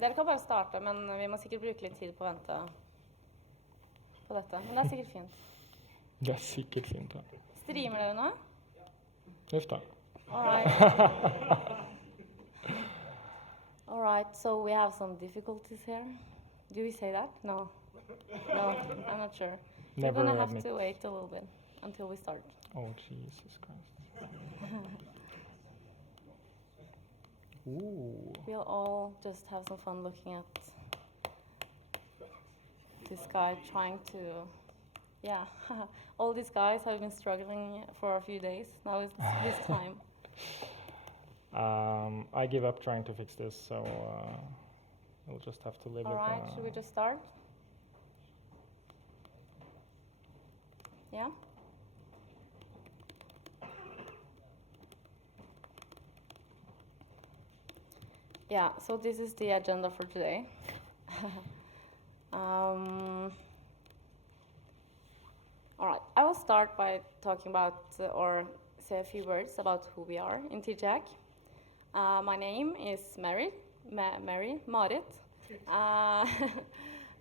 dere kan bare starte, men vi må sikkert bruke litt tid på å vente på dette. Men det er sikkert fint. Det er sikkert fint, ja. Streamer dere nå? Huff da. All right, so we have some difficulties here. Do we say that? No. No, I'm not sure. We're Never gonna have admit. to wait a little bit until we start. Oh, Jesus Christ. Ooh. We'll all just have some fun looking at this guy trying to, yeah. All these guys have been struggling for a few days. Now it's his time. I give up trying to fix this, so we'll just have to live All with right, should we just start? Yeah? Yeah, so this is the agenda for today. All right, I will start by talking about or say a few words about who we are in TGAC. My name is Marit.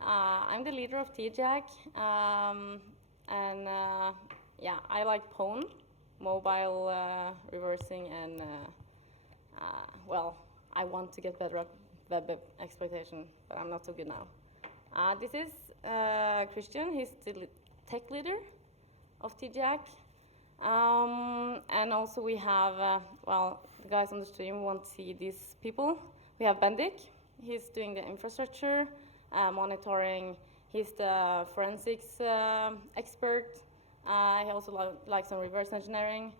I'm the leader of TGAC, and yeah, I like Pwn, mobile reversing, and well, I want to get better at web exploitation, but I'm not so good now. This is Christian. He's the tech leader of TGAC. And also we have, well, the guys on the stream won't see these people. We have Bendik. He's doing the infrastructure, monitoring. He's the forensics expert. He also likes some reverse engineering.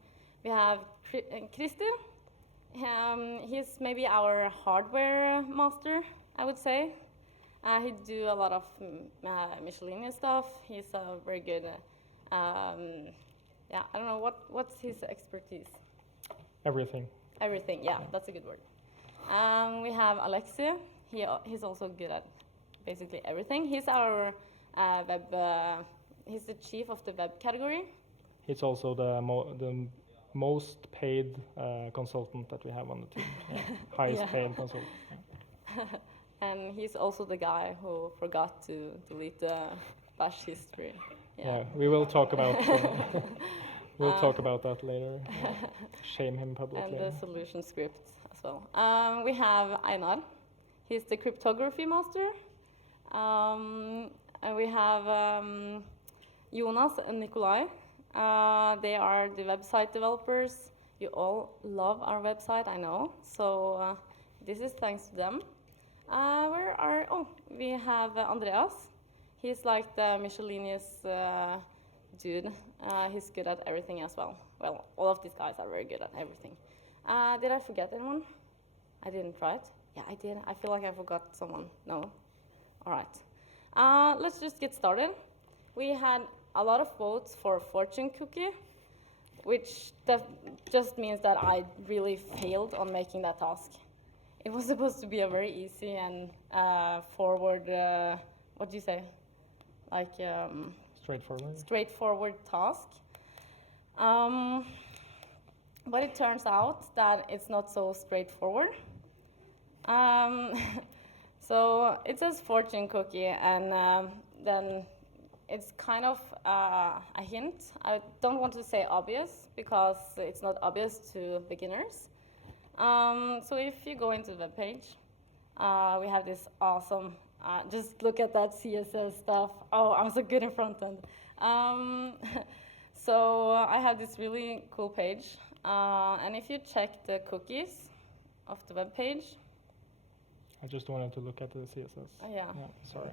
We have Christer. He's maybe our hardware master, I would say. He do a lot of Michelin stuff. He's very good. Yeah, I don't know, what's his expertise? everything. Everything, yeah, that's a good word. We have Alexi. He's also good at basically everything. He's our he's the chief of the web category. He's also the most paid consultant that we have on the team. Yeah. Highest paid consultant. Yeah. And he's also the guy who forgot to delete the bash history. Yeah, we will talk about we'll talk about that later. Shame him publicly. And the solution script as well. We have Einar. He's the cryptography master. And we have Jonas and Nikolai. They are the website developers. You all love our website, I know. So this is thanks to them. We have Andreas. He's like the Michelinius dude. He's good at everything as well. Well, all of these guys are very good at everything. Did I forget anyone? I didn't, right? Yeah, I did. I feel like I forgot someone. No? All right. Let's just get started. We had a lot of votes for fortune cookie, which just means that I really failed on making that task. It was supposed to be a very easy and forward, what do you say? Like straightforward task. But it turns out that it's not so straightforward. So it says fortune cookie, and then it's kind of a hint. I don't want to say obvious because it's not obvious to beginners. So if you go into the web page, we have this awesome, just look at that CSS stuff. Oh, I'm so good in front end. So I have this really cool page. And if you check the cookies of the web page. I just wanted to look at the CSS. Oh, yeah. Sorry.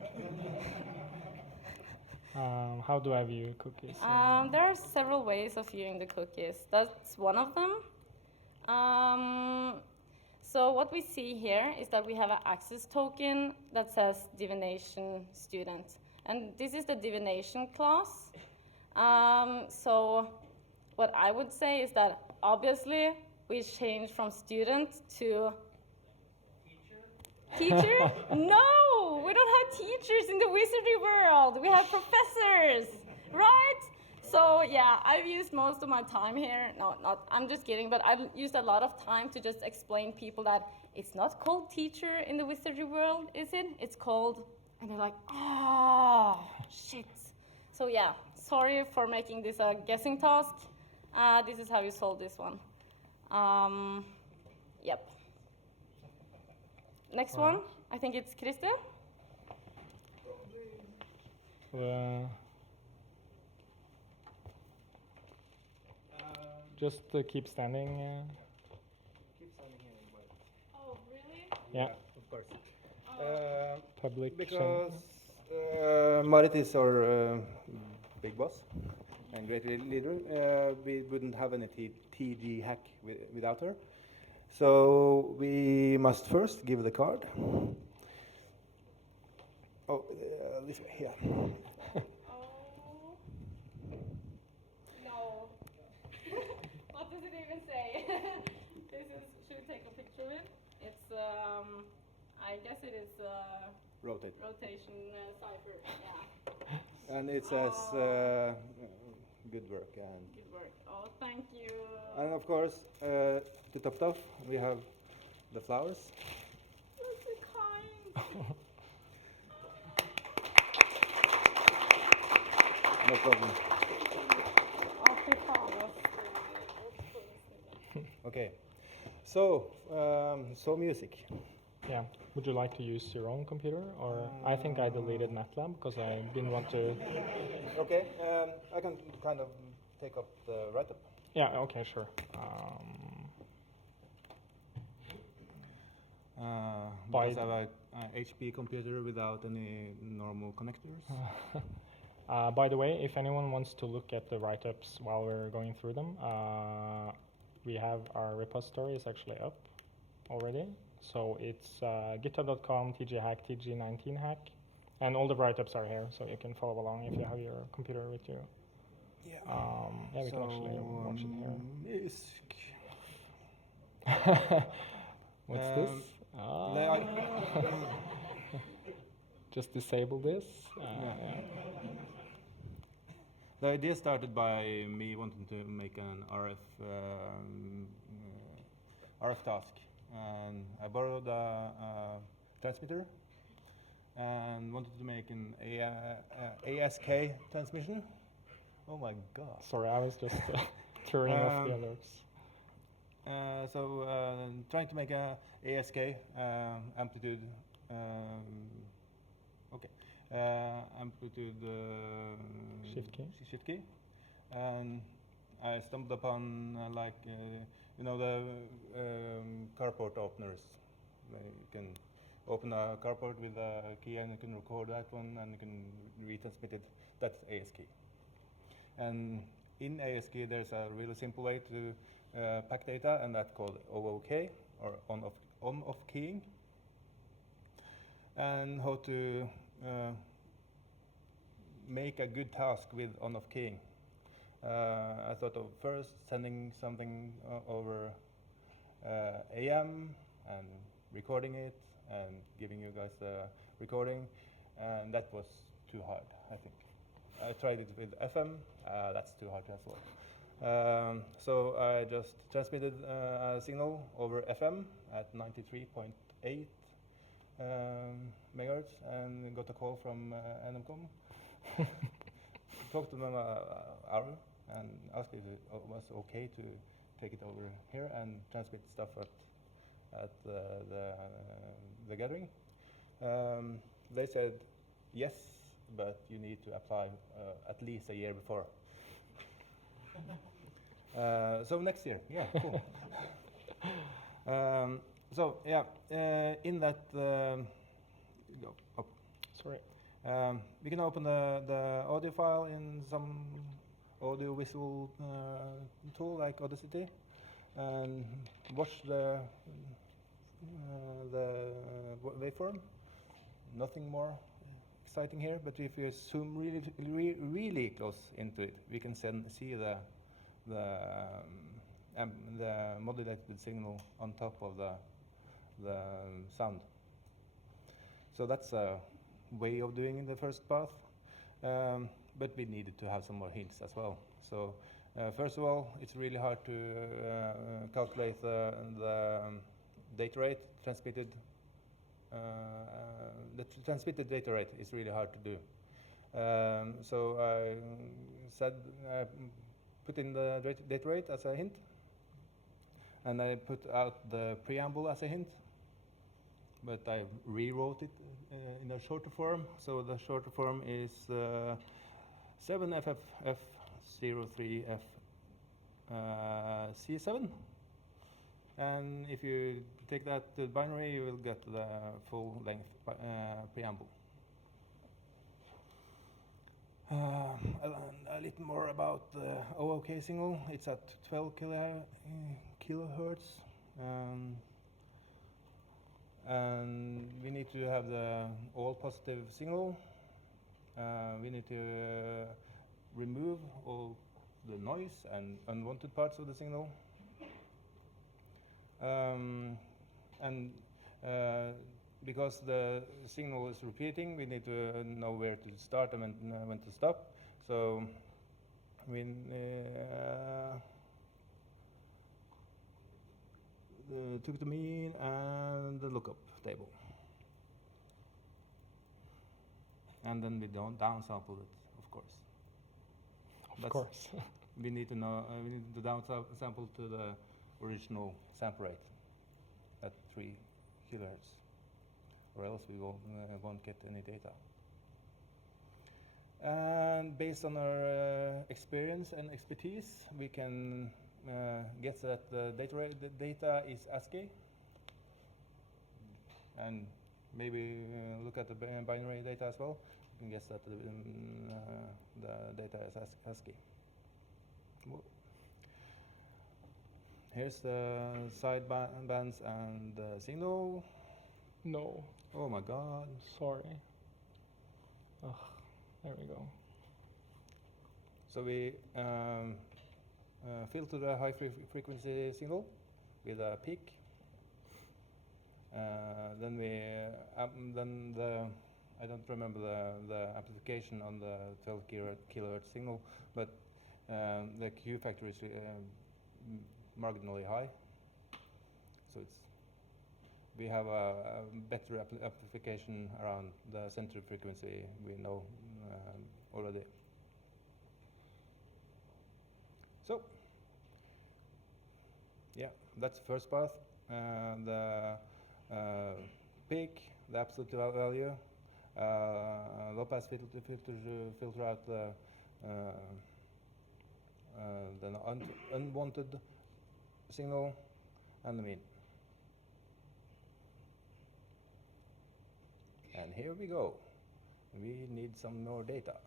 How do I view cookies? There are several ways of viewing the cookies. That's one of them. So what we see here is that we have an access token that says divination student. And this is the divination class. So what I would say is that obviously we changed from student to teacher? No, we don't have teachers in the wizardry world. We have professors, right? So yeah, I've used most of my time here. No, not, I'm just kidding, but I've used a lot of time to just explain people that it's not called teacher in the wizardry world, is it? It's called, and they're like, oh, shit. So yeah, sorry for making this a guessing task. This is how you solve this one. Yep. Next one, I think it's Christer. Just keep standing. Keep standing here and wait. Oh, really? Yeah. Of course. Public. Because Marit is our big boss and great leader. We wouldn't have any TG hack without her. So we must first give the card. Oh, this way, here. Oh. No. What does it even say? This is, should we take a picture of it? It's, I guess it is Rotate. rotation cipher, yeah. And it says good work. And Good work. Oh, thank you. of course, to top it off, we have the flowers. You're so kind. No problem. Ja, fy fan vad Okay. So, so music. Yeah. Would you like to use your own computer, or I think I deleted MATLAB because I didn't want to. Okay. I can kind of take up the write-up. Yeah. Okay. Sure. Because I have a HP computer without any normal connectors. By the way, if anyone wants to look at the write-ups while we're going through them, we have our repository is actually up already. So it's github.com, tghack, TG19 hack, and all the write-ups are here, so you can follow along if you have your computer with you. Yeah. Yeah, we can actually watch it here. What's this? Just disable this. The idea started by me wanting to make an RF task, and I borrowed a transmitter and wanted to make an ASK transmission. Oh my god! Sorry, I was just turning off the alerts. So trying to make a ASK amplitude. Amplitude shift key, and I stumbled upon the carport openers. You can open a carport with a key and you can record that one and you can retransmit it. That's ASK. And in ASK there's a really simple way to pack data, and that's called OOK, or on-off keying. And how to make a good task with on-off keying. I thought of first sending something over AM and recording it and giving you guys the recording, and that was too hard, I think. I tried it with FM, that's too hard as well. So I just transmitted a signal over FM at 93.8 megahertz and got a call from NMCOM. Talked to them an hour and asked if it was okay to take it over here and transmit stuff at the gathering. They said yes, but you need to apply at least a year before. So next year, yeah, cool. So yeah, in that go up. Sorry. We can open the audio file in some audio visual tool like Audacity and watch the waveform. Nothing more exciting here, but if you zoom really close into it, we can see the modulated signal on top of the sound. So that's a way of doing in the first path, but we needed to have some more hints as well. So first of all, it's really hard to calculate the data rate transmitted. The transmitted data rate is really hard to do. So I put in the data rate as a hint, and I put out the preamble as a hint, but I rewrote it in a shorter form. So the shorter form is 7FFF03F C7. And if you take that to binary, you will get the full length preamble. A little more about the OOK signal. It's at 12 kilohertz. And we need to have the all positive signal. We need to remove all the noise and unwanted parts of the signal. Because the signal is repeating, we need to know where to start and when to stop. So we took the mean and the lookup table. And then we don't downsample it, of course. Of course. We need to know. We need to downsample to the original sample rate at 3 kilohertz, or else we won't get any data. And based on our experience and expertise, we can guess that the data is ASCII, and maybe look at the binary data as well. You can guess that the data is ASCII. Here's the side bands and the signal. No. Oh my God. Sorry. Ugh, there we go. So we filter the high frequency signal with a peak. Then I don't remember the amplification on the 12 kilohertz signal, but the Q factor is marginally high. So we have a better amplification around the center frequency we know already. So yeah, that's the first path. The peak, the absolute value, low pass filter out the unwanted signal, and the mean. And here we go. We need some more data.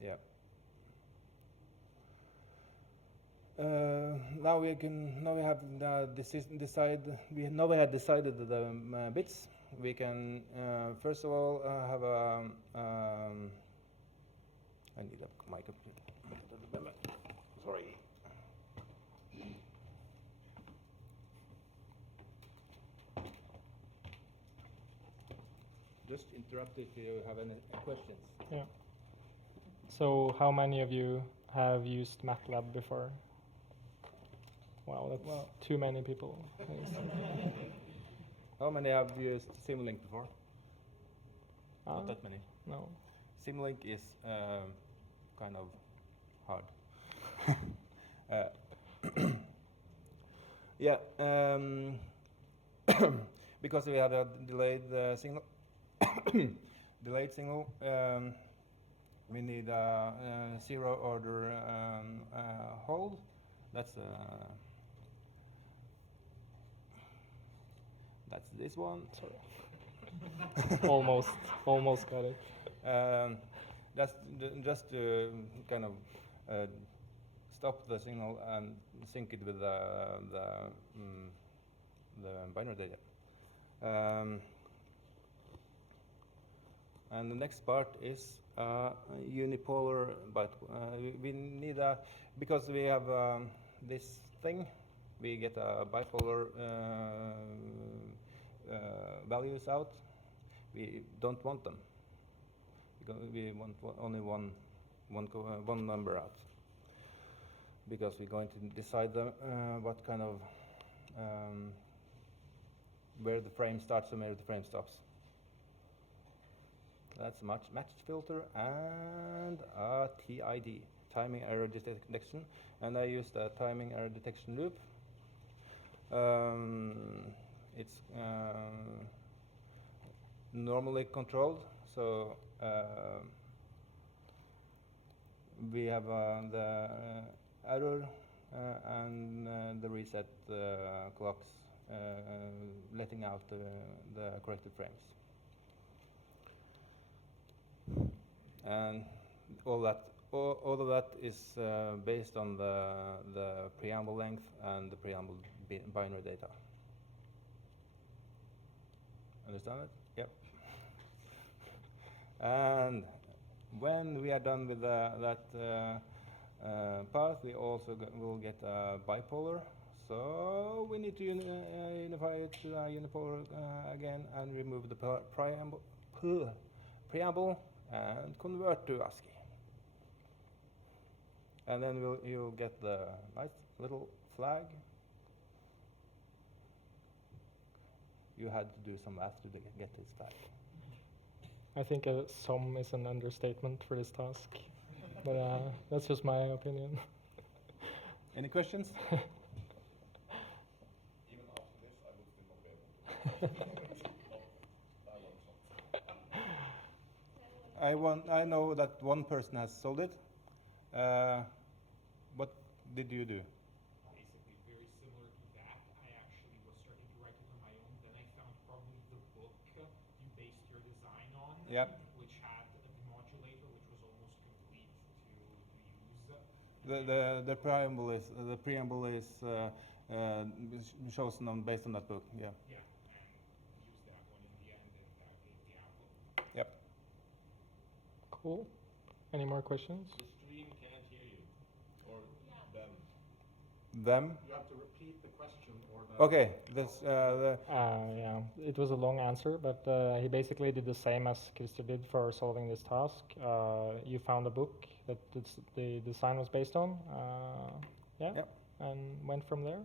Yeah. Now we have decided the bits. We can first of all have a. I need my computer. Sorry. Just interrupt if you have any questions. Yeah. So how many of you have used MATLAB before? Wow, that's too many people. How many have used Simulink before? Not that many. No. Simulink is kind of hard. Yeah, because we have a delayed signal. Delayed signal. We need a zero order hold. That's this one. Sorry. almost got it. That's just to kind of stop the signal and sync it with the binary data. And the next part is unipolar, but we need because we have this thing, we get a bipolar values out. We don't want them. because we want only one number out, because we're going to decide what kind of where the frame starts and where the frame stops. That's a matched filter and a TID, timing error detection, and I used a timing error detection loop. It's normally controlled, so we have the error and the reset clocks letting out the corrected frames. And all of that is based on the preamble length and the preamble binary data. Understand it? Yep. And when we are done with that path, we also will get a bipolar. So we need to unify it to a unipolar again and remove the preamble and convert to ASCII. And then you'll get the nice little flag. You had to do some math to get this flag. I think a sum is an understatement for this task, but that's just my opinion. Any questions? Even after this, I would still not be able to. I know that one person has solved it. What did you do? Basically very similar to that. I actually was starting to write it on my own. Then I found probably the book you based your design on, Yep. which had a demodulator, which was almost complete to use. The preamble is chosen based on that book. Yeah. Yeah, and used that one in the end, and that gave the output. Yep. Cool. Any more questions? The stream can't hear you, or them. Them. You have to repeat the question or the. Okay. Yeah, it was a long answer, but he basically did the same as Christer did for solving this task. You found a book that the design was based on, yeah, Yep. and went from there.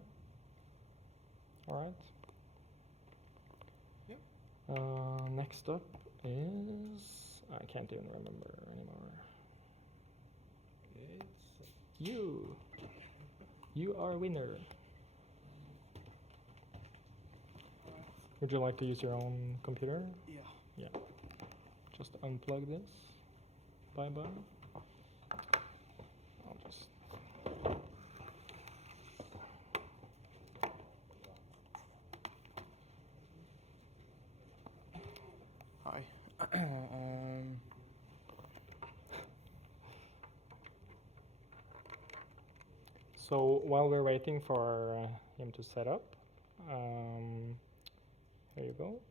All right. Yep. Next up is, I can't even remember anymore. You are a winner. Would you like to use your own computer? Yeah. Yeah. Just unplug this. Bye-bye. I'll just... Hi. So while we're waiting for him to set up, here you go.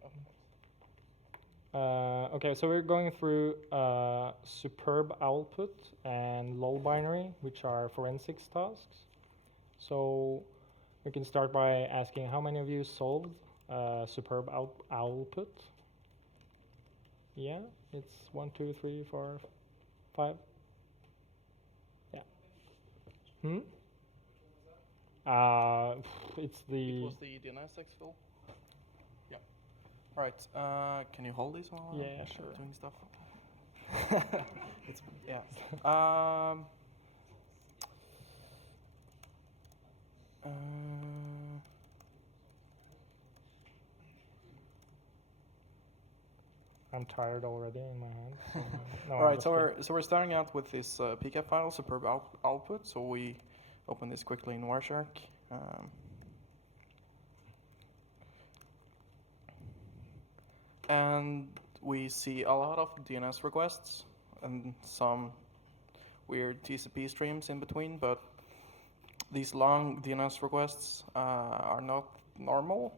Okay, so we're going through superb output and lull binary, which are forensics tasks. So we can start by asking how many of you solved superb output? Yeah, it's 1, 2, 3, 4, 5. Yeah. It's the. It was the DNS exfil. Yeah. All right. Can you hold this while Yeah, I'm sure. doing stuff? It's yeah. I'm tired already in my hands. So no, All right. So we're starting out with this pcap file, superb output. So we open this quickly in Wireshark. And we see a lot of DNS requests and some weird TCP streams in between, but these long DNS requests are not normal.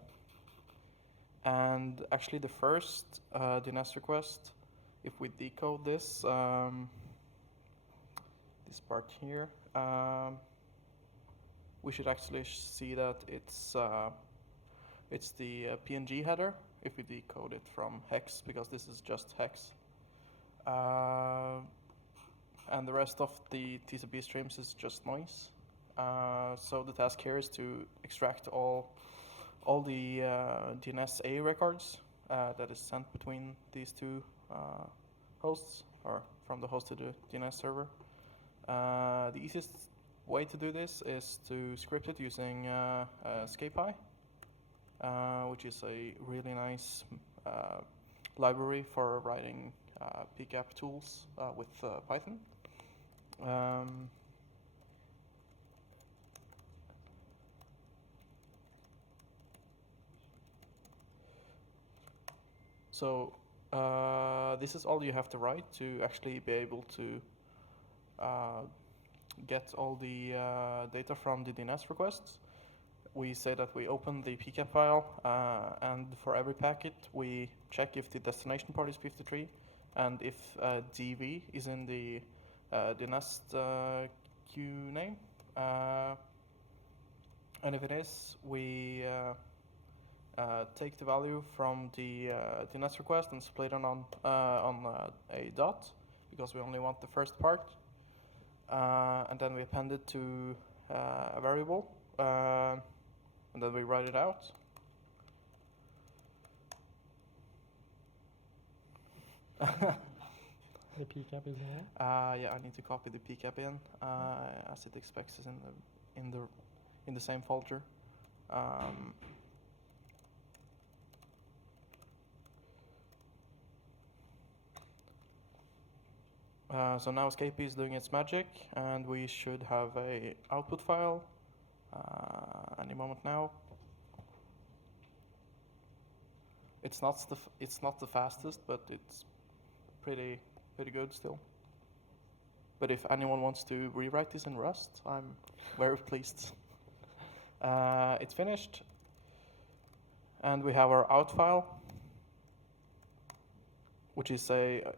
And actually the first DNS request, if we decode this, this part here, we should actually see that it's the PNG header if we decode it from hex, because this is just hex. And the rest of the TCP streams is just noise. So the task here is to extract all the DNS-A records that is sent between these two hosts, or from the host to the DNS server. The easiest way to do this is to script it using ScapeI, which is a really nice library for writing PCAP tools with Python. So this is all you have to write to actually be able to get all the data from the DNS requests. We say that we open the PCAP file, and for every packet we check if the destination port is 53 and if DV is in the DNS queue name. And if it is, we take the value from the DNS request and split it on a dot, because we only want the first part. And then we append it to a variable, and then we write it out. The PCAP is in here. Yeah, I need to copy the PCAP in, as it expects is in the same folder. So now Escape is doing its magic, and we should have a output file any moment now. It's not the fastest, but it's pretty good still. But if anyone wants to rewrite this in Rust, I'm very pleased. It's finished, and we have our out file, which is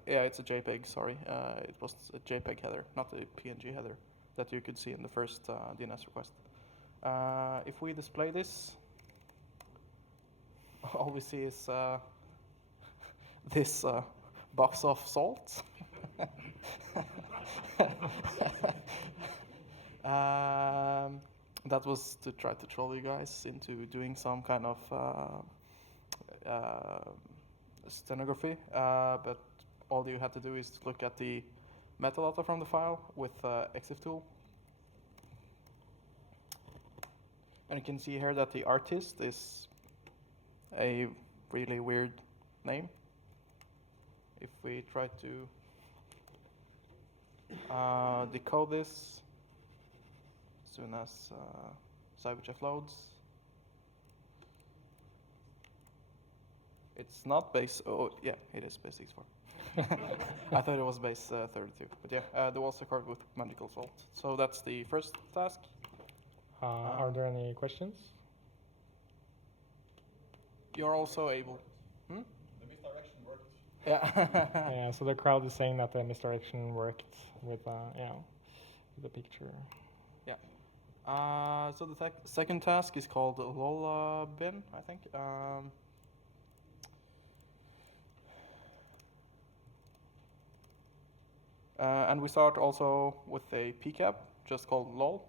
it's a JPEG, sorry. It was a JPEG header, not a PNG header that you could see in the first DNS request. If we display this, all we see is this box of salt. That was to try to troll you guys into doing some kind of stenography, but all you had to do is look at the metadata from the file with EXIF tool. And you can see here that the artist is a really weird name. If we try to decode this as soon as CyberChef loads, it's not base. Oh, yeah, it is base 64. I thought it was base 32, but yeah, the walls are covered with magical salt. So that's the first task. Are there any questions? You're also able. The misdirection worked. Yeah. Yeah, so the crowd is saying that the misdirection worked with the picture. Yeah. So the second task is called lol bin, I think. And we start also with a PCAP, just called lol.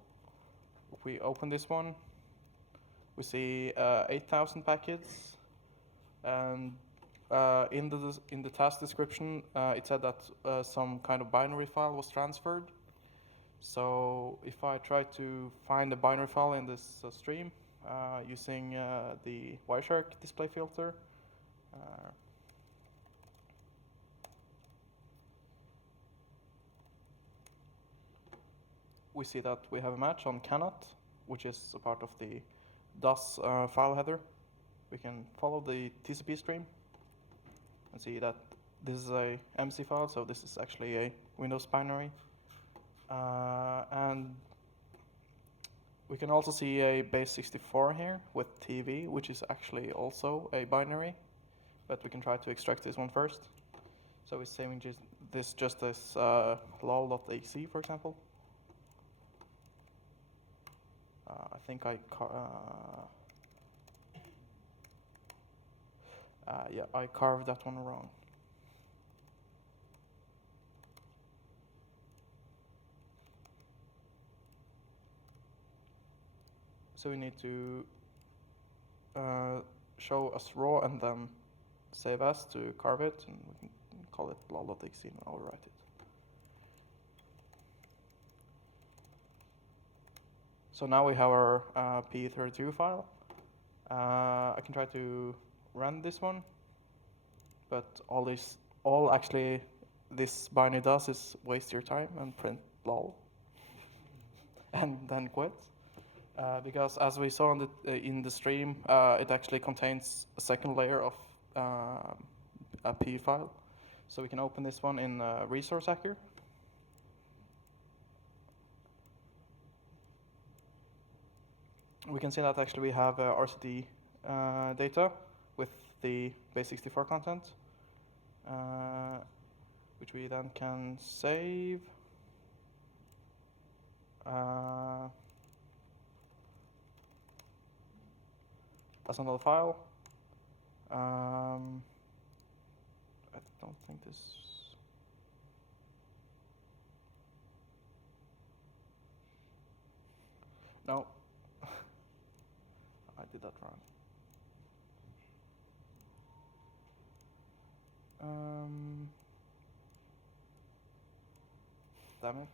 If we open this one, we see 8,000 packets, and in the task description, it said that some kind of binary file was transferred. So if I try to find a binary file in this stream using the Wireshark display filter, we see that we have a match on cannot, which is a part of the DOS file header. We can follow the TCP stream and see that this is a MC file, so this is actually a Windows binary. And we can also see a base 64 here with TV, which is actually also a binary, but we can try to extract this one first. So we're saving this just as lol.ac, for example. I think I carved that one wrong. So we need to show us raw and then save as to carve it, and we can call it lol.exe and overwrite it. So now we have our P32 file. I can try to run this one, but all actually this binary does is waste your time and print lol, and then quit. Because as we saw in the stream, it actually contains a second layer of a P file. So we can open this one in Resource Hacker. We can see that actually we have RCD data with the base64 content, which we then can save. As another file. I don't think this. No, I did that wrong. Damn it.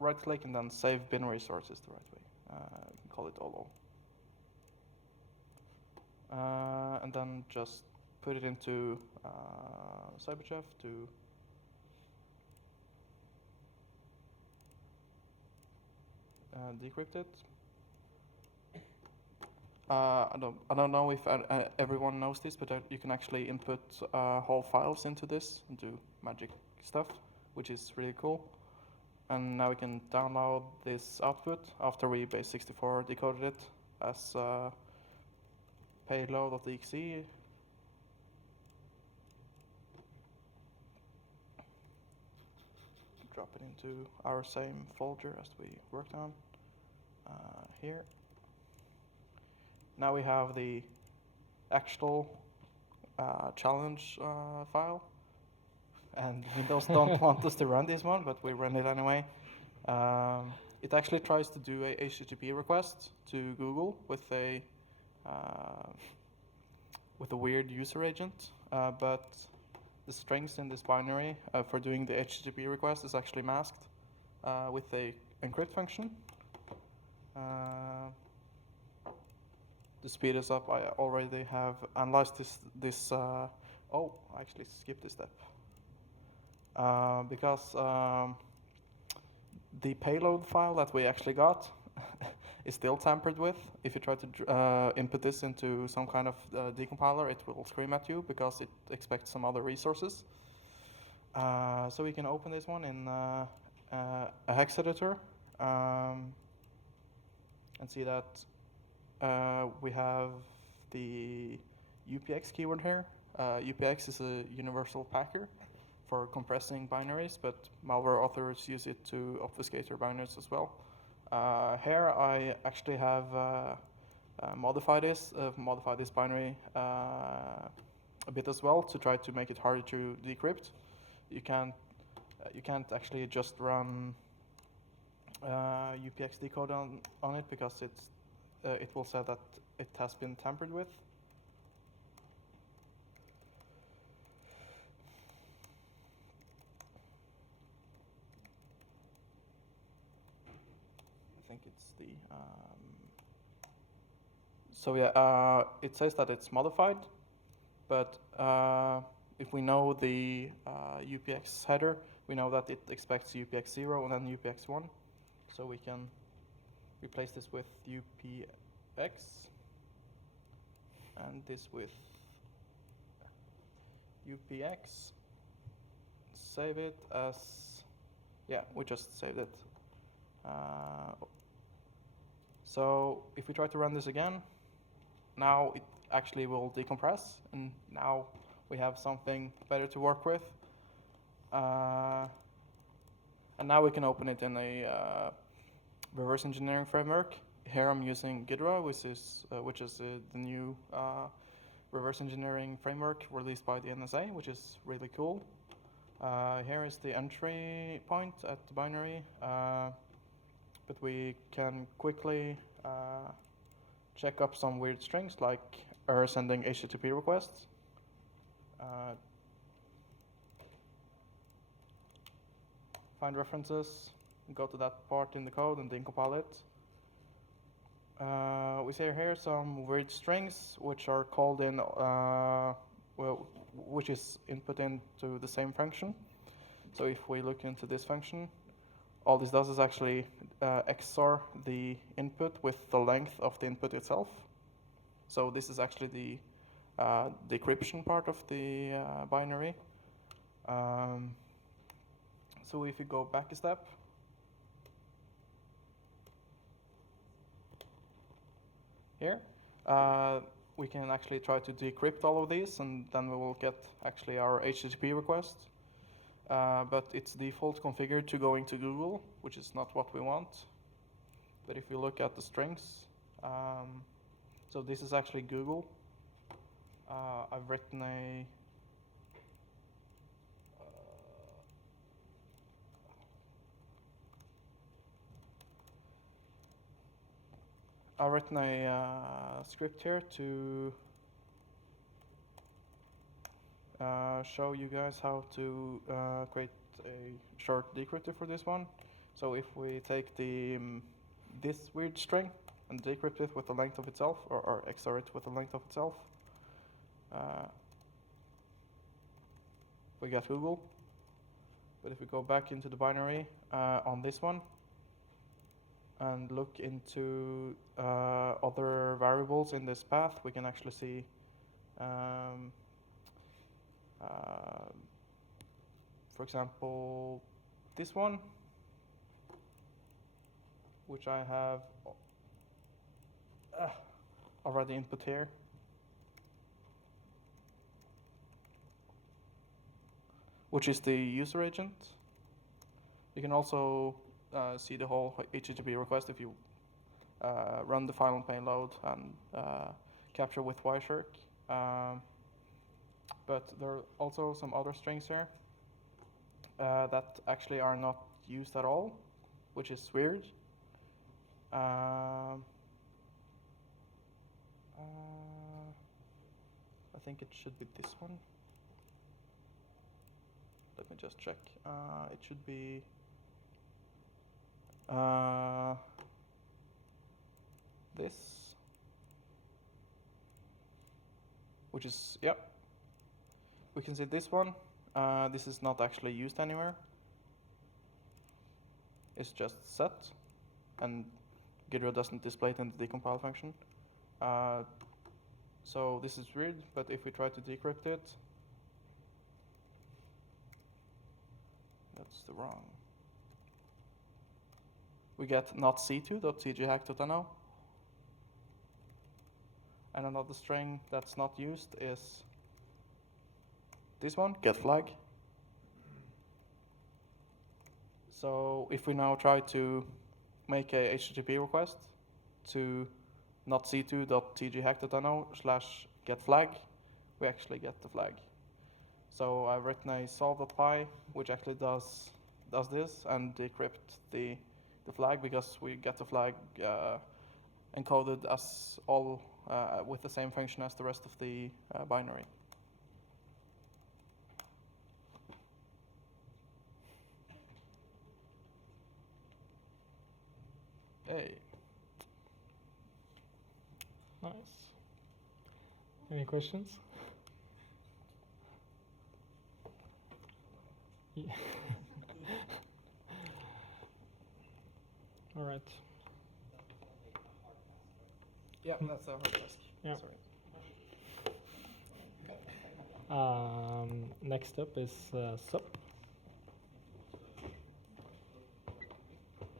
Right click and then save binary source is the right way. You can call it all. And then just put it into CyberChef to decrypt it. I don't know if everyone knows this, but you can actually input whole files into this and do magic stuff, which is really cool. And now we can download this output after we base64 decoded it as payload.exe. Drop it into our same folder as we worked on here. Now we have the actual challenge file. And Windows don't want us to run this one, but we run it anyway. It actually tries to do a HTTP request to Google with a weird user agent, but the strings in this binary for doing the HTTP request is actually masked with a encrypt function. To speed us up, I already have analyzed this. Oh, I actually skipped a step. Because the payload file that we actually got is still tampered with. If you try to input this into some kind of decompiler, it will scream at you because it expects some other resources. So we can open this one in a hex editor and see that we have the UPX keyword here. UPX is a universal packer for compressing binaries, but malware authors use it to obfuscate their binaries as well. Here I actually have modified this binary a bit as well to try to make it harder to decrypt. You can't actually just run UPX decode on it because it will say that it has been tampered with. I think it's the so yeah, it says that it's modified, but if we know the UPX header, we know that it expects UPX 0 and then UPX 1, so we can replace this with UPX and this with UPX. Save it as, yeah, we just saved it. So if we try to run this again, now it actually will decompress, and now we have something better to work with. And now we can open it in a reverse engineering framework. Here I'm using Ghidra, which is the new reverse engineering framework released by the NSA, which is really cool. Here is the entry point at the binary, but we can quickly check up some weird strings like error sending HTTP requests. Find references, go to that part in the code and decompile it. We see here some weird strings which are called in, which is input into the same function. So if we look into this function, all this does is actually XOR the input with the length of the input itself. So this is actually the decryption part of the binary. So if you go back a step, here, we can actually try to decrypt all of these, and then we will get actually our HTTP request. But it's default configured to going to Google, which is not what we want. But if we look at the strings, so this is actually Google. I've written a script here to show you guys how to create a short decryptor for this one. So if we take the this weird string and decrypt it with the length of itself, or XOR it with the length of itself, we got Google. But if we go back into the binary on this one and look into other variables in this path, we can actually see for example, this one, which I have already input here. Which is the user agent. You can also see the whole HTTP request if you run the file and payload and capture with Wireshark. But there are also some other strings here that actually are not used at all, which is weird. I think it should be this one. Let me just check. It should be this, which is, yep. We can see this one. This is not actually used anywhere. It's just set, and Gidro doesn't display it in the decompile function. So this is weird, but if we try to decrypt it, that's the wrong. We get not c2.tghack.no. And another string that's not used is this one, get flag. So if we now try to make a HTTP request to not c2.tghack.no/get flag, we actually get the flag. So I've written a solve.py which actually does this and decrypt the flag, because we get the flag encoded as all with the same function as the rest of the binary. Hey. Nice. Any questions? Yeah. All right. Yeah, that's a hard task. Yeah. Sorry. Next up is SUP.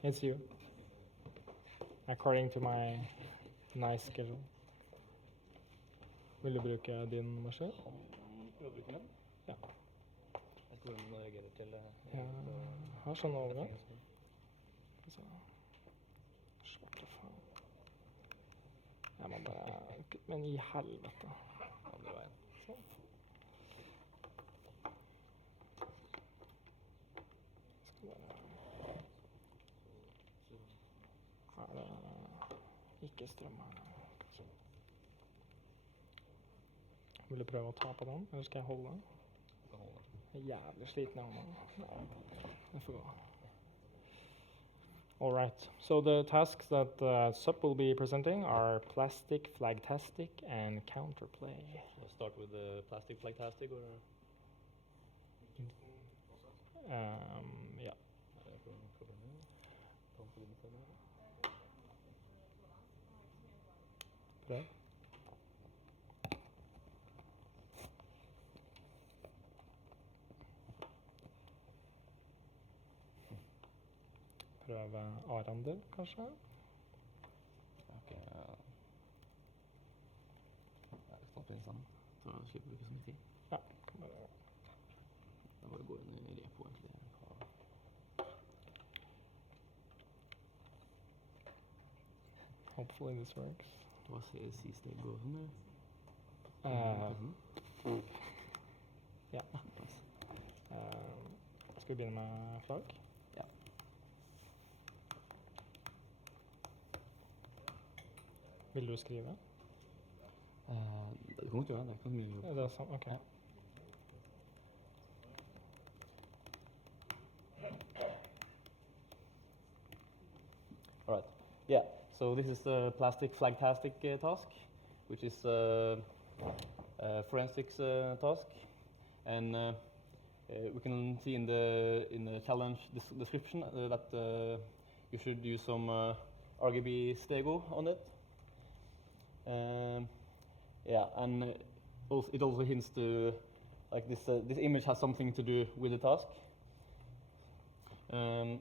It's you. According to my nice schedule. Vil du bruke din maskin? Vil du bruke den? Ja. Hvordan reagerer du til det? Jeg har sånn overgang. Svarte faen. Jeg må bare... Men i helvete. Andre veien. Sånn. ikke strømmen. Vil du prøve å ta på den, eller skal jeg holde den? Du kan holde. Jeg er jævlig sliten i hånden. Det får gå. All right. So the tasks that SUP will be presenting are plastic, flagtastic, and counterplay. So let's start with the plastic flagtastic, or? Yeah. Prøv. Prøve Arander, kanskje? Ok, jeg stopper inn sammen. Så slipper vi ikke så mye tid. Ja, kan bare... Da bare gå inn i repo, egentlig. Hopefully this works. Hva sier C-steg gå sånn, Ja. Skal vi begynne med flagg? Ja. Vil du skrive? Du kan ikke gjøre det, det er ikke så mye jobb. Det er sånn, ok. Ja. All right. Yeah. So this is the plastic flagtastic task, which is a forensics task, and we can see in the challenge description that you should use some RGB stego on it. Yeah, and it also hints to like this image has something to do with the task. All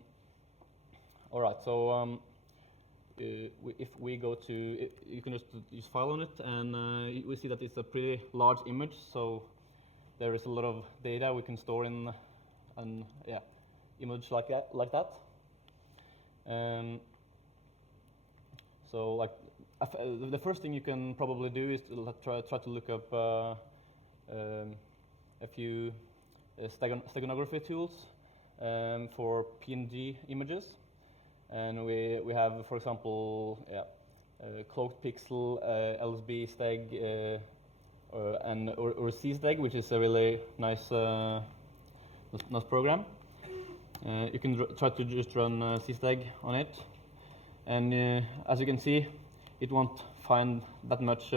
right, so if we go to, you can just use file on it, and we see that it's a pretty large image, so there is a lot of data we can store in an image like that. So like the first thing you can probably do is to try to look up a few steganography tools for PNG images. And we have, for example, cloaked pixel, LSB steg, or C-steg, which is a really nice nice program. You can try to just run C-steg on it, and as you can see, it won't find that much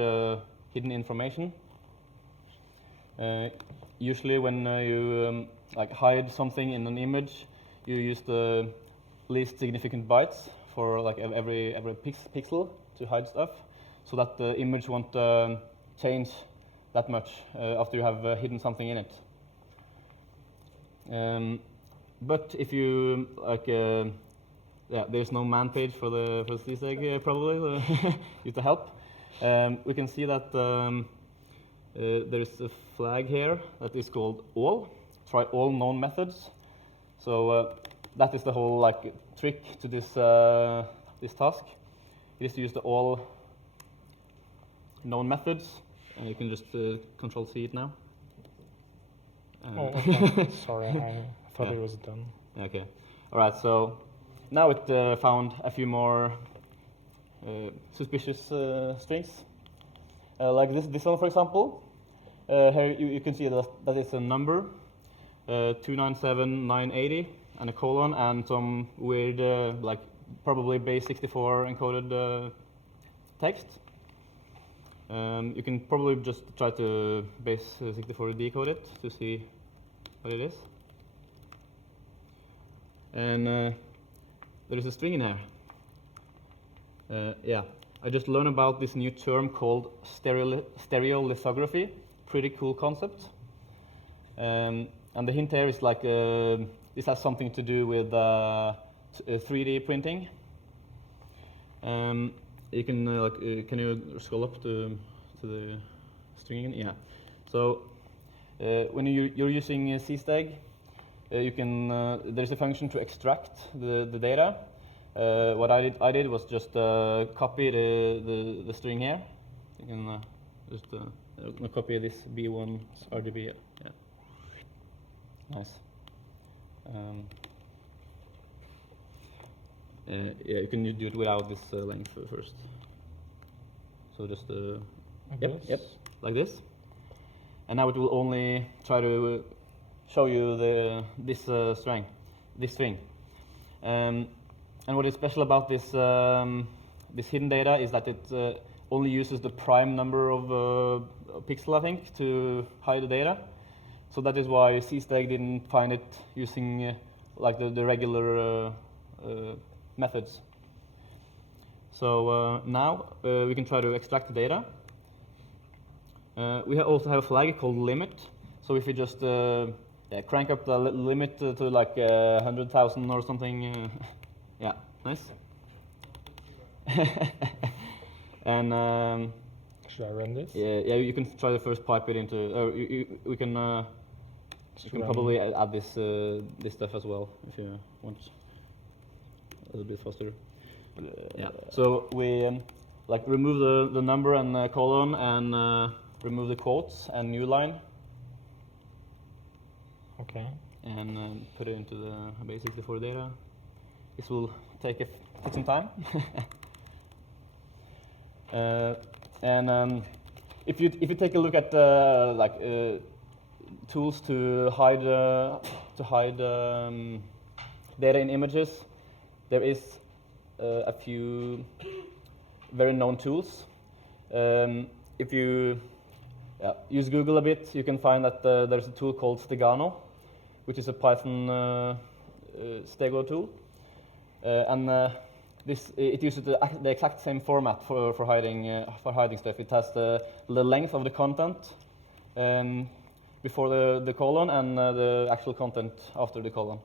hidden information. Usually, when you like hide something in an image, you use the least significant bytes for like every pixel to hide stuff, so that the image won't change that much after you have hidden something in it. But if you like, there's no man page for the C-steg probably with the help. We can see that there is a flag here that is called all. Try all known methods. So that is the whole like trick to this this task. It is to use the all known methods, and you can just Control C it now. Oh, okay. Sorry, I thought it was done. Okay. All right. So now it found a few more suspicious strings, like this one, for example. Here you can see that it's a number, 297980, and a colon, and some weird, like probably base 64 encoded text. You can probably just try to base 64 decode it to see what it is. And there is a string in here. Yeah, I just learned about this new term called stereolithography. Pretty cool concept. And the hint here is like this has something to do with 3D printing. You can can you scroll up to the string again? Yeah. So when you're using C-steg, you can there's a function to extract the data. What I did was just copy the string here. You can just copy this B1 RGB. Yeah. Nice. Yeah, you can do it without this length first. So just Like yep, this? like this. And now it will only try to show you this string. And what is special about this this hidden data is that it only uses the prime number of pixel, I think, to hide the data. So that is why CSTAG didn't find it using like the regular methods. So now we can try to extract the data. We also have a flag called limit. So if you just crank up the limit to like 100,000 or something, yeah, nice. And Should I run this? yeah, you can try to first pipe it into. We can. You can probably add this this stuff as well if you want a little bit faster. Yeah. So we like remove the number and colon and remove the quotes and new line. Okay. And put it into the base64 data. This will take some time. If you take a look at tools to hide data in images, there is a few very known tools. If you use Google a bit, you can find that there's a tool called Stegano, which is a Python stego tool, it uses the exact same format for hiding stuff. It has the length of the content before the colon and the actual content after the colon.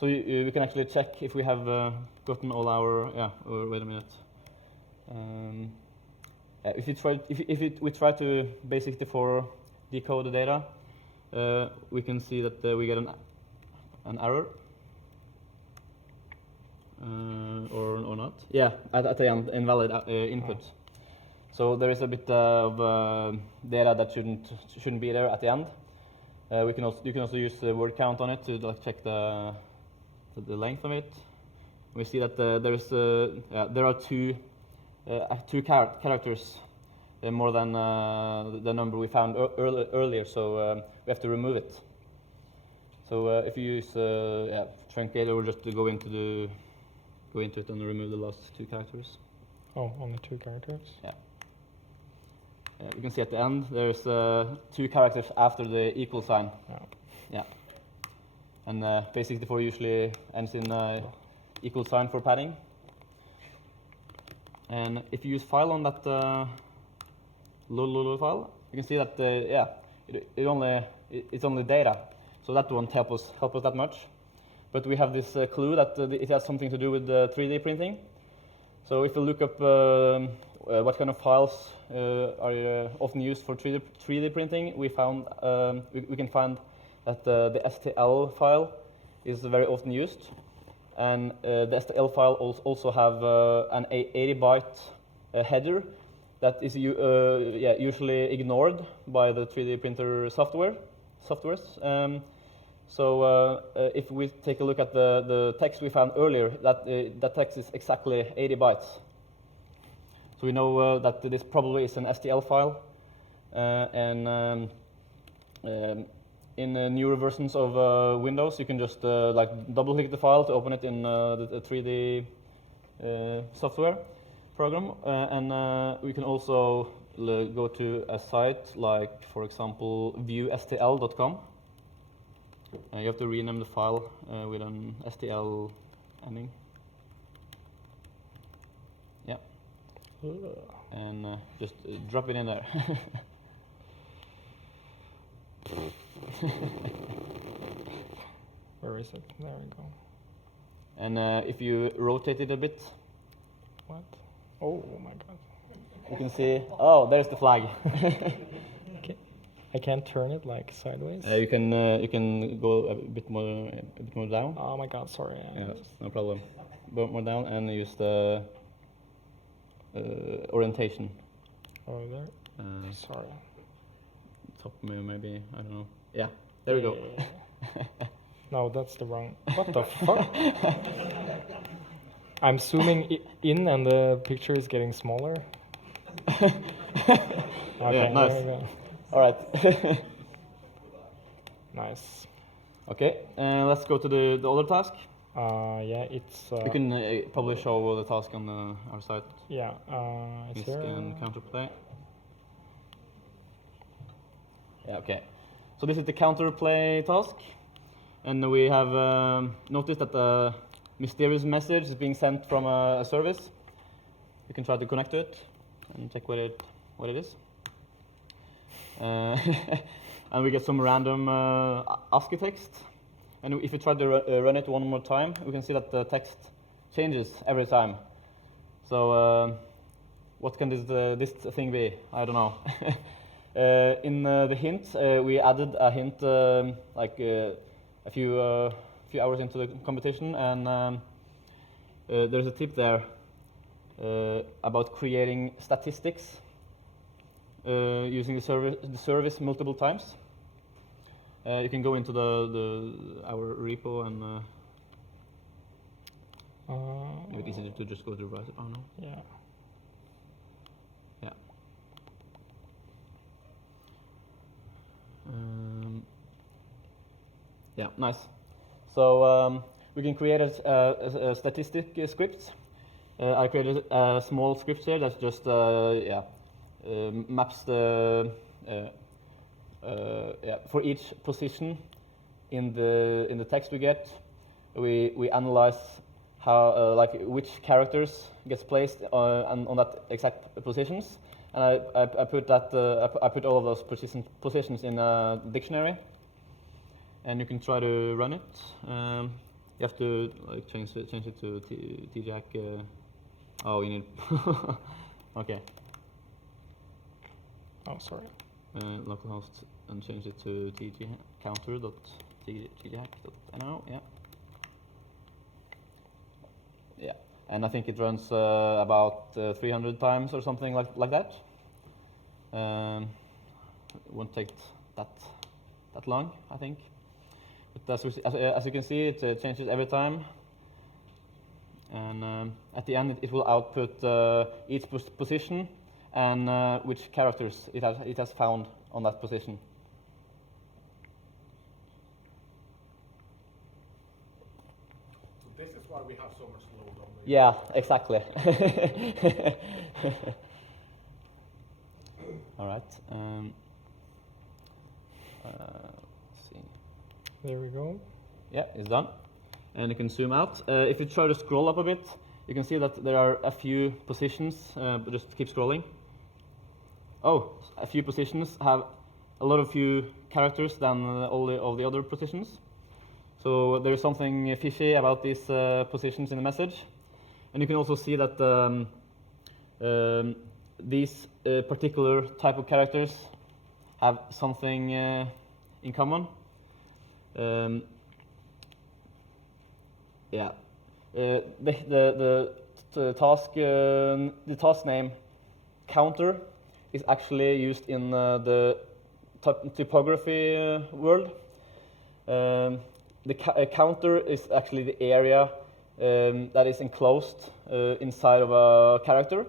So we can actually check if we have gotten all our wait a minute. If we try to base64 decode the data, we can see that we get an error. Or not? Yeah, at the end, invalid input. So there is a bit of data that shouldn't be there at the end. You can also use the word count on it to check the length of it. We see that there are two characters more than the number we found earlier. So we have to remove it. So if you use truncate, or just go into it and remove the last two characters. Oh, only two characters? Yeah. You can see at the end there's two characters after the equal sign. Yeah. Yeah. And base64 usually ends in equal sign for padding. And if you use file on that lol file, you can see that it's only data. So that won't help us that much. But we have this clue that it has something to do with 3D printing. So if you look up what kind of files are often used for 3D printing, we can find that the STL file is very often used, and the STL file also have an 80-byte header that is usually ignored by the 3D printer softwares. So if we take a look at the text we found earlier, that text is exactly 80 bytes. So we know that this probably is an STL file, in newer versions of Windows, you can just double-click the file to open it in the 3D software program, and we can also go to a site like, for example, viewstl.com. You have to rename the file with an STL ending. Yeah. And just drop it in there. Where is it? There we go. And if you rotate it a bit, What? Oh my god. you can see, oh, there's the flag. I can't turn it like sideways. You can go a bit more down. Oh my god, sorry. Yeah, no problem. More down and use the orientation. Over there? Sorry. Top maybe, I don't know. Yeah, there we go. No, that's the wrong. What the fuck? I'm zooming in and the picture is getting smaller. Okay, nice. there we go. All right. Nice. Okay, let's go to the other task. Yeah, it's You can probably show the task on our site. yeah, it's Misc here. and counterplay. Yeah, okay. So this is the counterplay task, and we have noticed that a mysterious message is being sent from a service. You can try to connect to it and check what it is. And we get some random ASCII text. And if we try to run it one more time, we can see that the text changes every time. So what can this thing be? I don't know. In the hint, we added a hint like a few hours into the competition, and there's a tip there about creating statistics using the service multiple times. You can go into our repo and maybe it's easier to just go to the right. Oh no. Yeah. Yeah. Yeah, nice. So we can create a statistic script. I created a small script here that just maps the for each position in the text we get. We analyze how like which characters gets placed on that exact positions, and I put all of those positions in a dictionary, and you can try to run it. You have to like change it to TG19. Oh, you need. Okay. Oh, sorry. Localhost and change it to tgcounter.tghack.no. Yeah. Yeah, and I think it runs about 300 times or something like that. It won't take that long, I think. But as you can see, it changes every time. And at the end, it will output each position and which characters it has found on that position. So this is why we have so much load on the... Yeah, exactly. All right. Let's see. There we go. Yeah, it's done. And you can zoom out. If you try to scroll up a bit, you can see that there are a few positions, but just keep scrolling. Oh, a few positions have a lot of few characters than all the other positions. So there is something fishy about these positions in the message. And you can also see that these particular type of characters have something in common. Yeah, the task name counter is actually used in the typography world. The counter is actually the area that is enclosed inside of a character,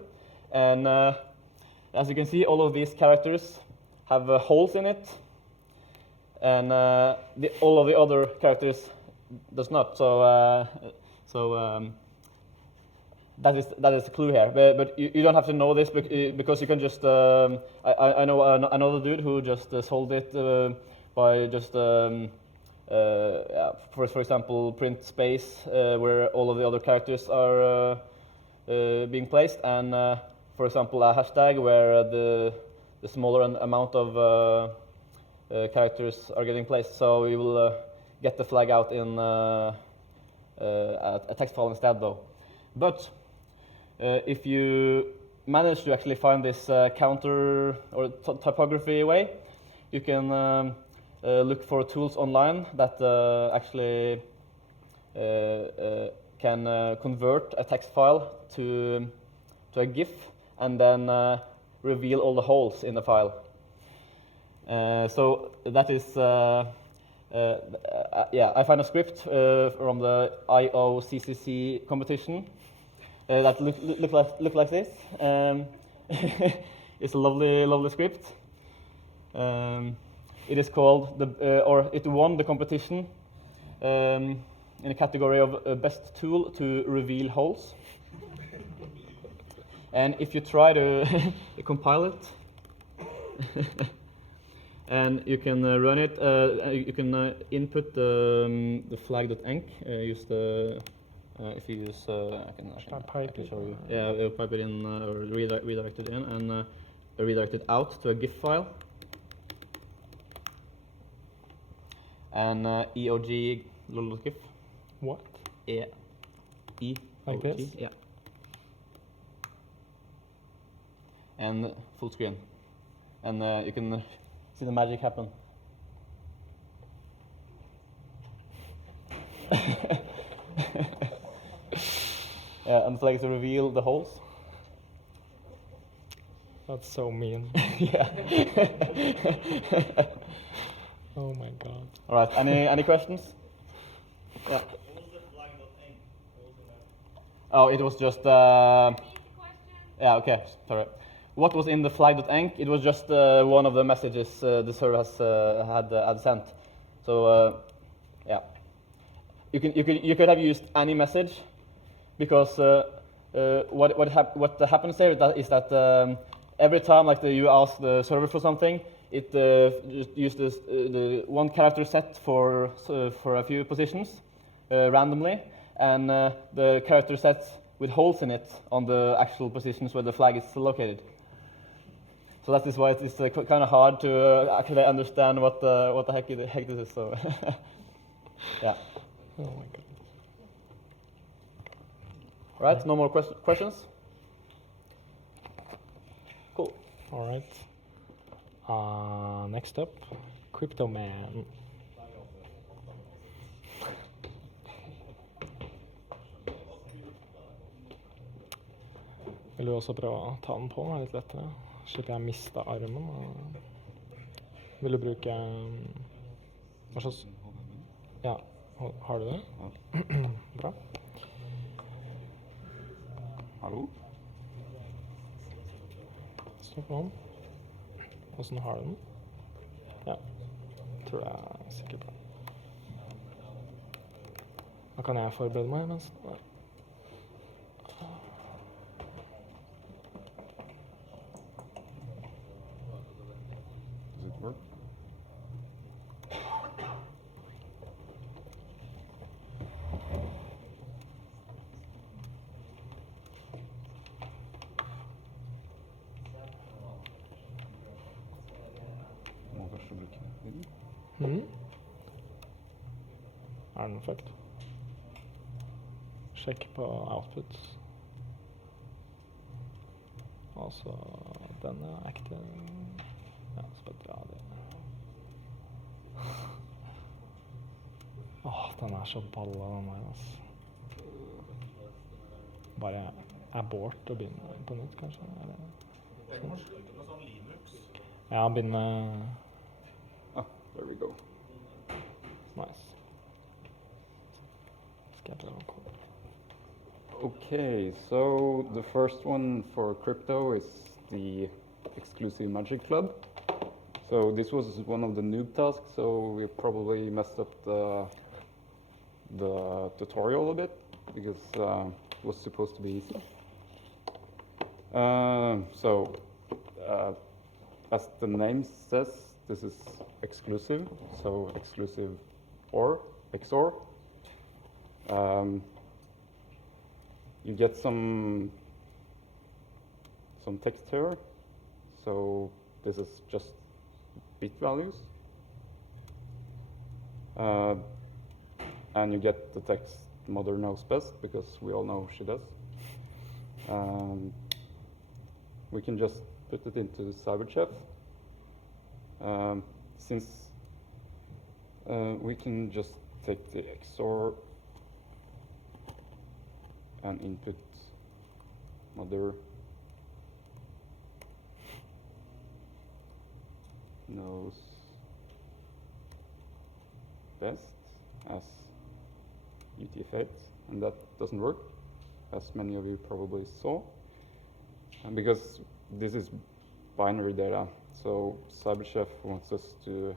and as you can see, all of these characters have holes in it, and all of the other characters does not. So that is the clue here. But you don't have to know this because you can just. I know another dude who just solved it by just for example print space where all of the other characters are being placed, and for example a hashtag where the smaller amount of characters are getting placed. So we will get the flag out in a text file instead, though. But if you manage to actually find this counter or typography way, you can look for tools online that actually can convert a text file to a GIF and then reveal all the holes in the file. So that is, yeah, I found a script from the IOCCC competition that look like this. it's a lovely, lovely script. It is called or it won the competition in a category of best tool to reveal holes. And if you try to compile it, and you can run it, you can input the flag.enc. Use the if you use I can show you. Yeah, pipe it in or redirect it in and redirect it out to a GIF file. And EOG little GIF. What? Yeah. E. Like this? Yeah. And full screen. And you can see the magic happen. And it's like to reveal the holes. That's so mean. Yeah. Oh my god. All right. Any questions? Yeah. What was the flag.enc? What was in that? Oh, it was just. Yeah. Okay. Sorry. What was in the flag.enc? It was just one of the messages the server has had sent. So yeah, you could have used any message, because what happens there is that every time you ask the server for something, it just uses the one character set for a few positions randomly, and the character set with holes in it on the actual positions where the flag is located. So that is why it's kind of hard to actually understand what the heck this is. So yeah. Oh my god. All right. No more questions. Cool. All right. Next up, Crypto Man. Vil du også prøve å ta den på? Det er litt lettere. Slipper jeg miste armen. Vil du bruke hva slags? Ja, har du det? Bra. Hallo? Stå på den. Hvordan har du den? Ja, tror jeg er sikker på. Da kan jeg forberede meg mens... Does it work? Må kanskje bruke den. Mhm. Er den fucked? Sjekk på output. Altså, denne er ekte. Ja, så bare dra det. Den er så balla, den der, altså. Bare abort og begynne på nytt, kanskje. Ja, begynne med... Ah, there we go. Nice. Skal jeg prøve å komme? Okay, so the first one for crypto is the exclusive magic club. So this was one of the noob tasks, so we probably messed up the tutorial a bit, because it was supposed to be easy. As the name says, this is exclusive, so exclusive OR, XOR. You get some text here, so this is just bit values. And you get the text mother knows best, because we all know she does. We can just put it into Cyberchef. Since we can just take the XOR and input mother knows best as UTF-8, and that doesn't work, as many of you probably saw. And because this is binary data. So CyberChef wants us to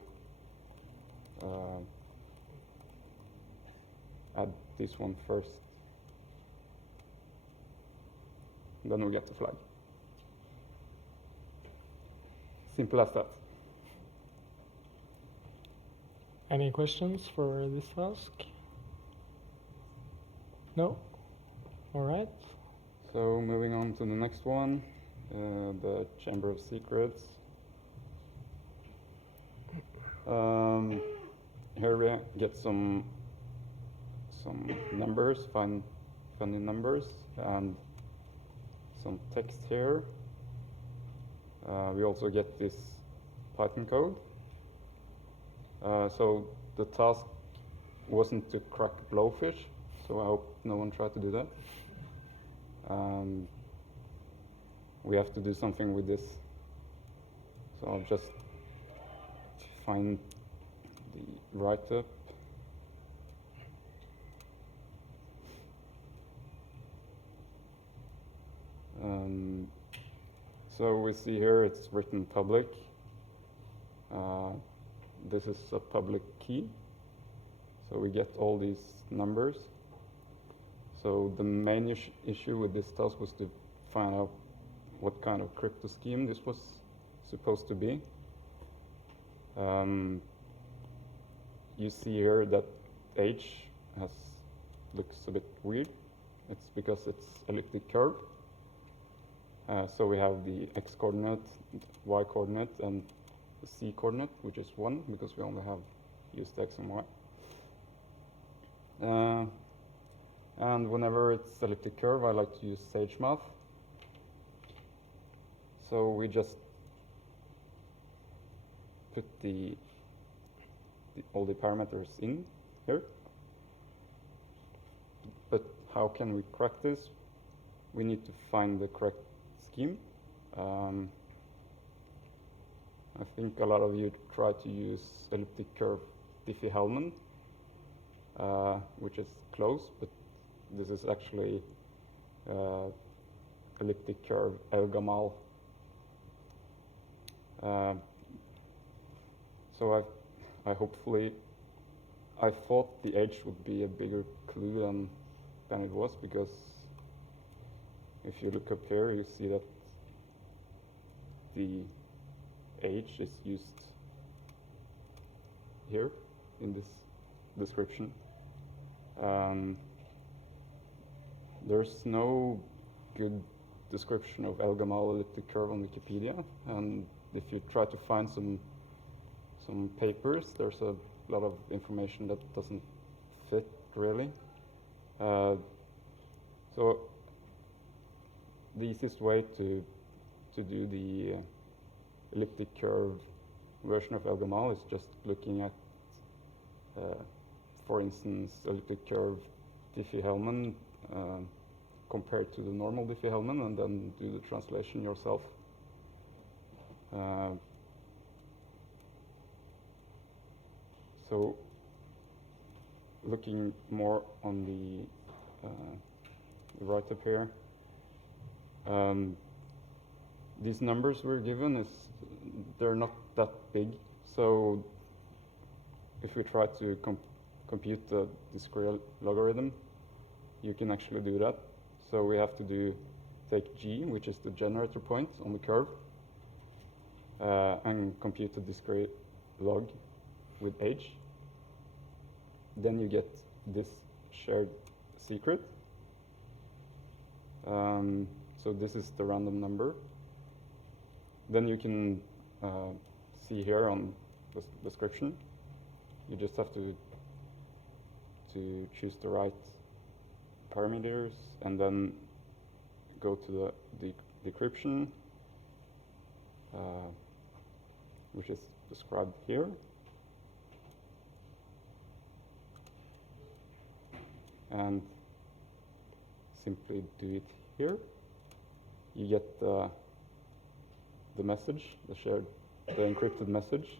add this one first. Then we get the flag. Simple as that. Any questions for this task? No? All right. So moving on to the next one, the Chamber of Secrets. Here we get some numbers, funny numbers, and some text here. We also get this Python code. So the task wasn't to crack blowfish, so I hope no one tried to do that. We have to do something with this. So I'll just find the write-up. So we see here it's written public. This is a public key. So we get all these numbers. So the main issue with this task was to find out what kind of crypto scheme this was supposed to be. You see here that H looks a bit weird. It's because it's elliptic curve. So we have the x coordinate, y coordinate, and the c coordinate, which is 1 because we only have used x and y. And whenever it's elliptic curve, I like to use Sage Math. So we just put all the parameters in here. But how can we crack this? We need to find the correct scheme. I think a lot of you try to use elliptic curve Diffie-Hellman, which is close, but this is actually elliptic curve El-Gamal. So I thought the H would be a bigger clue than it was, because if you look up here, you see that the H is used here in this description. There's no good description of El-Gamal elliptic curve on Wikipedia, and if you try to find some papers, there's a lot of information that doesn't fit really. So the easiest way to do the elliptic curve version of El-Gamal is just looking at, for instance, elliptic curve Diffie-Hellman compared to the normal Diffie-Hellman, and then do the translation yourself. So looking more on the write-up here, these numbers we're given they're not that big. So if we try to compute the discrete logarithm, you can actually do that. So we have to take G, which is the generator point on the curve, and compute the discrete log with H. Then you get this shared secret. So this is the random number. Then you can see here on the description, you just have to choose the right parameters and then go to the decryption, which is described here. And simply do it here. You get the message, the encrypted message.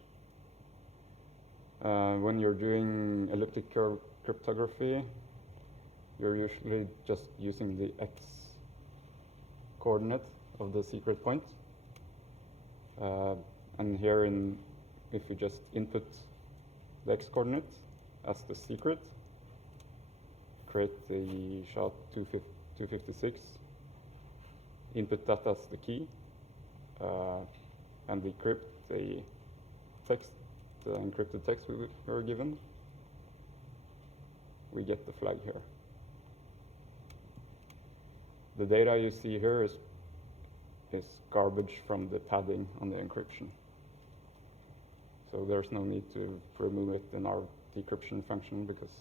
When you're doing elliptic curve cryptography, you're usually just using the x coordinate of the secret point, And here, if you just input the x coordinate as the secret, create the SHA-256, input that as the key, and decrypt the text, the encrypted text we were given, we get the flag here. The data you see here is garbage from the padding on the encryption. So there's no need to remove it in our decryption function because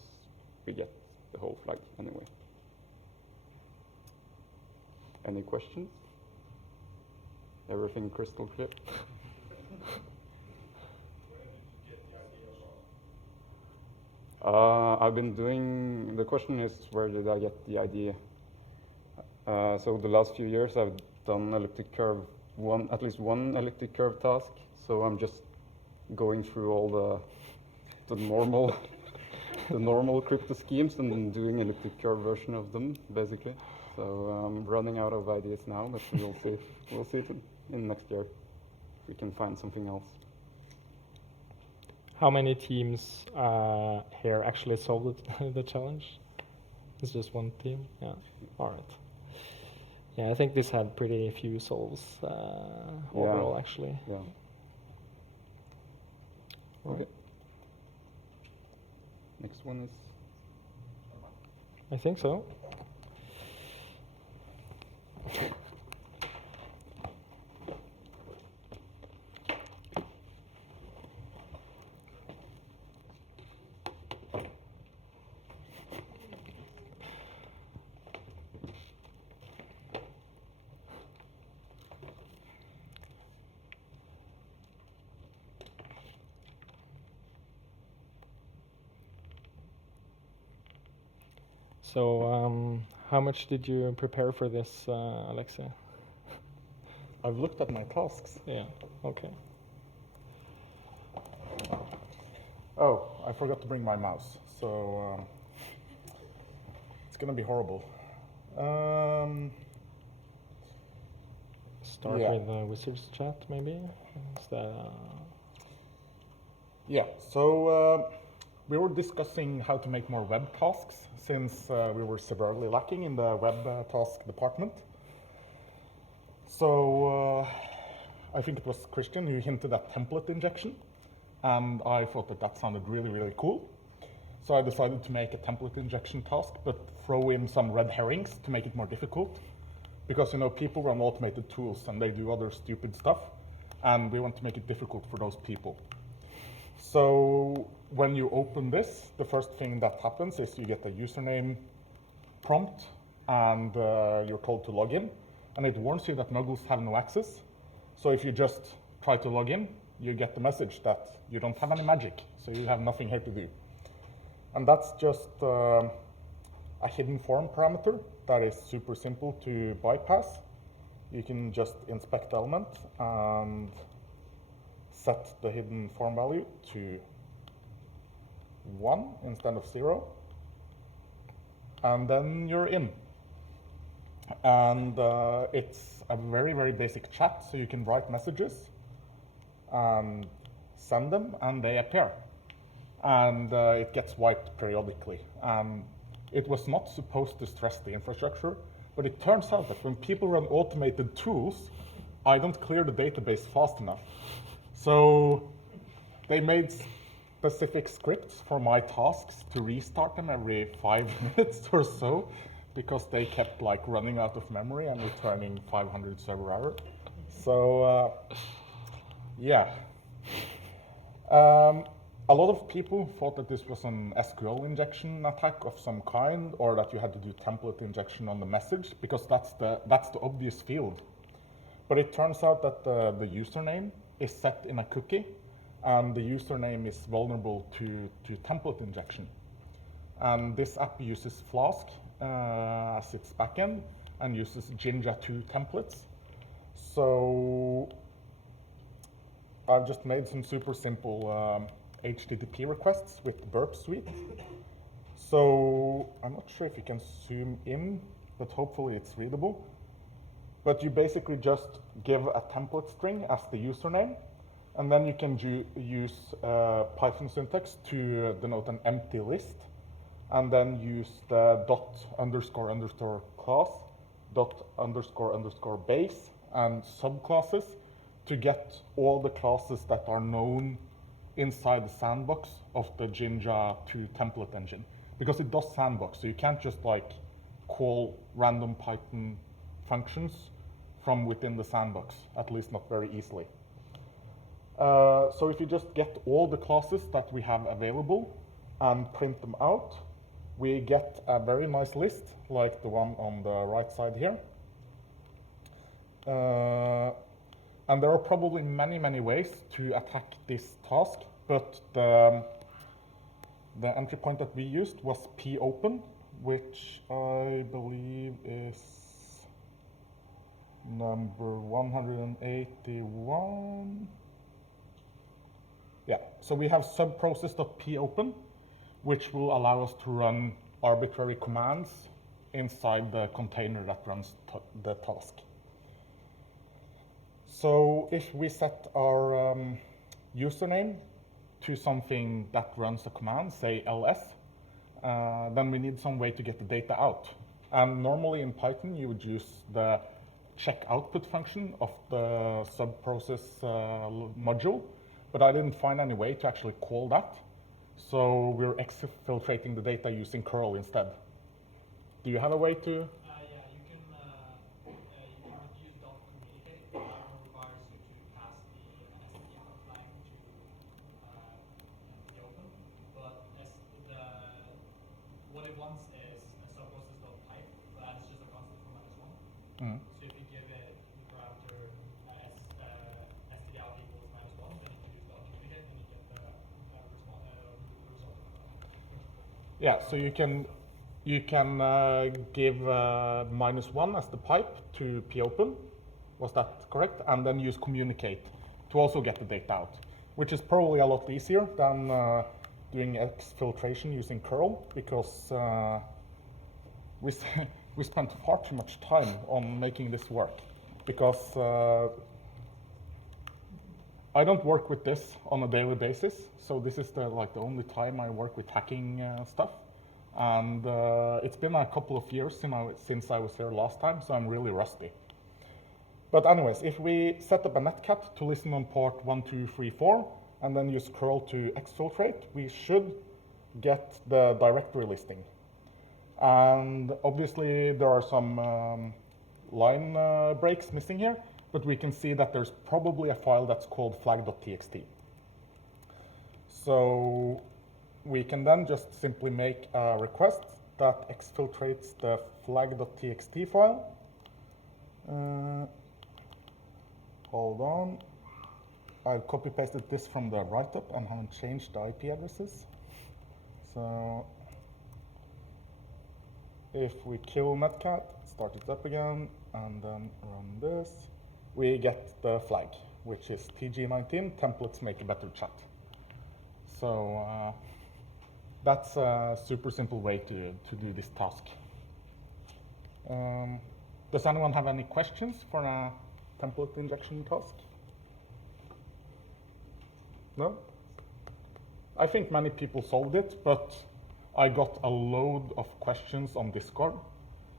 we get the whole flag anyway. Any questions? Everything crystal clear? I've been doing, the question is, where did I get the idea? So the last few years I've done elliptic curve, at least one elliptic curve task. So I'm just going through all the normal the normal crypto schemes and doing elliptic curve version of them, basically. So I'm running out of ideas now, but we'll see. We'll see it in next year if we can find something else. How many teams here actually solved the challenge? It's just one team? Yeah, all right. Yeah, I think this had pretty few solves overall, actually. Yeah. Okay. Next one is... I think so. So, how much did you prepare for this, Alexia? I've looked at my tasks. Yeah, okay. Oh, I forgot to bring my mouse, so it's gonna be horrible. Start yeah. with the wizard's chat, maybe? Is that, Yeah, so we were discussing how to make more web tasks since we were severely lacking in the web task department. So I think it was Christian who hinted at template injection, and I thought that that sounded really, really cool. So I decided to make a template injection task, but throw in some red herrings to make it more difficult. Because, you know, people run automated tools and they do other stupid stuff, and we want to make it difficult for those people. So when you open this, the first thing that happens is you get a username prompt, and you're told to log in, and it warns you that muggles have no access. So if you just try to log in, you get the message that you don't have any magic, so you have nothing here to do. And that's just a hidden form parameter that is super simple to bypass. You can just inspect element and set the hidden form value to 1 instead of 0, and then you're in. And it's a very, very basic chat, so you can write messages and send them, and they appear. And it gets wiped periodically. And it was not supposed to stress the infrastructure, but it turns out that when people run automated tools, I don't clear the database fast enough. So they made specific scripts for my tasks to restart them every 5 minutes or so, because they kept like running out of memory and returning 500 server error. So yeah. A lot of people thought that this was an SQL injection attack of some kind, or that you had to do template injection on the message, because that's the obvious field. But it turns out that the username is set in a cookie, and the username is vulnerable to template injection. And this app uses Flask as its backend and uses Jinja 2 templates. So I've just made some super simple HTTP requests with Burp Suite. So I'm not sure if you can zoom in, but hopefully it's readable. but you basically just give a template string as the username, and then you can use Python syntax to denote an empty list, and then use the dot underscore underscore class, dot underscore underscore base, and subclasses to get all the classes that are known inside the sandbox of the Jinja 2 template engine. Because it does sandbox, so you can't just like call random Python functions from within the sandbox, at least not very easily. So if you just get all the classes that we have available and print them out, we get a very nice list, like the one on the right side here. And there are probably many, many ways to attack this task, but the entry point that we used was popen, which I believe is number 181. Yeah, so we have subprocess.popen, which will allow us to run arbitrary commands inside the container that runs the task. So if we set our username to something that runs a command, say ls, then we need some way to get the data out. And normally in Python, you would use the check output function of the subprocess module, but I didn't find any way to actually call that. So we're exfiltrating the data using curl instead. Do you have a way to? Yeah, you can use .communicate. It requires you to pass the STL flag to the open, but what it wants is a subprocess.type, but that is just a constant for -1. Mm. So if you give it the parameter stdout equals -1, then you can use .communicate and you get the result. Yeah, so you can give -1 as the pipe to popen. Was that correct? And then use communicate to also get the data out, which is probably a lot easier than doing exfiltration using curl, because we spent far too much time on making this work, because I don't work with this on a daily basis, so this is the only time I work with hacking stuff. And it's been a couple of years since I was here last time, so I'm really rusty. But anyways, if we set up a netcat to listen on port 1, 2, 3, 4, and then use curl to exfiltrate, we should get the directory listing. And obviously there are some line breaks missing here, but we can see that there's probably a file that's called flag.txt. So we can then just simply make a request that exfiltrates the flag.txt file. Hold on. I've copy-pasted this from the write-up and haven't changed the IP addresses. So if we kill netcat, start it up again, and then run this, we get the flag, which is TG19, templates make a better chat. So that's a super simple way to do this task. Does anyone have any questions for a template injection task? No? I think many people solved it, but I got a load of questions on Discord,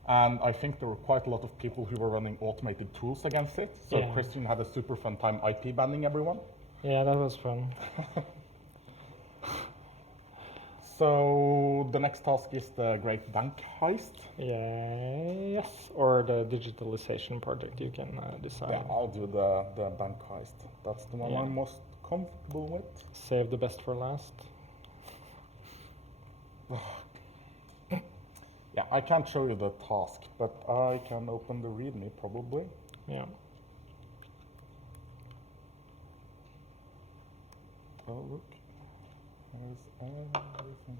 and I think there were quite a lot of people who were running automated tools against it. So Yeah. Christian had a super fun time IP banning everyone. Yeah, that was fun. So the next task is the Great Bank Heist. Yes, or the digitalization project, you can decide. Yeah, I'll do the bank heist. That's the one Yeah. I'm most comfortable with. Save the best for last. Yeah, I can't show you the task, but I can open the README probably. Yeah. Oh, look. There's everything.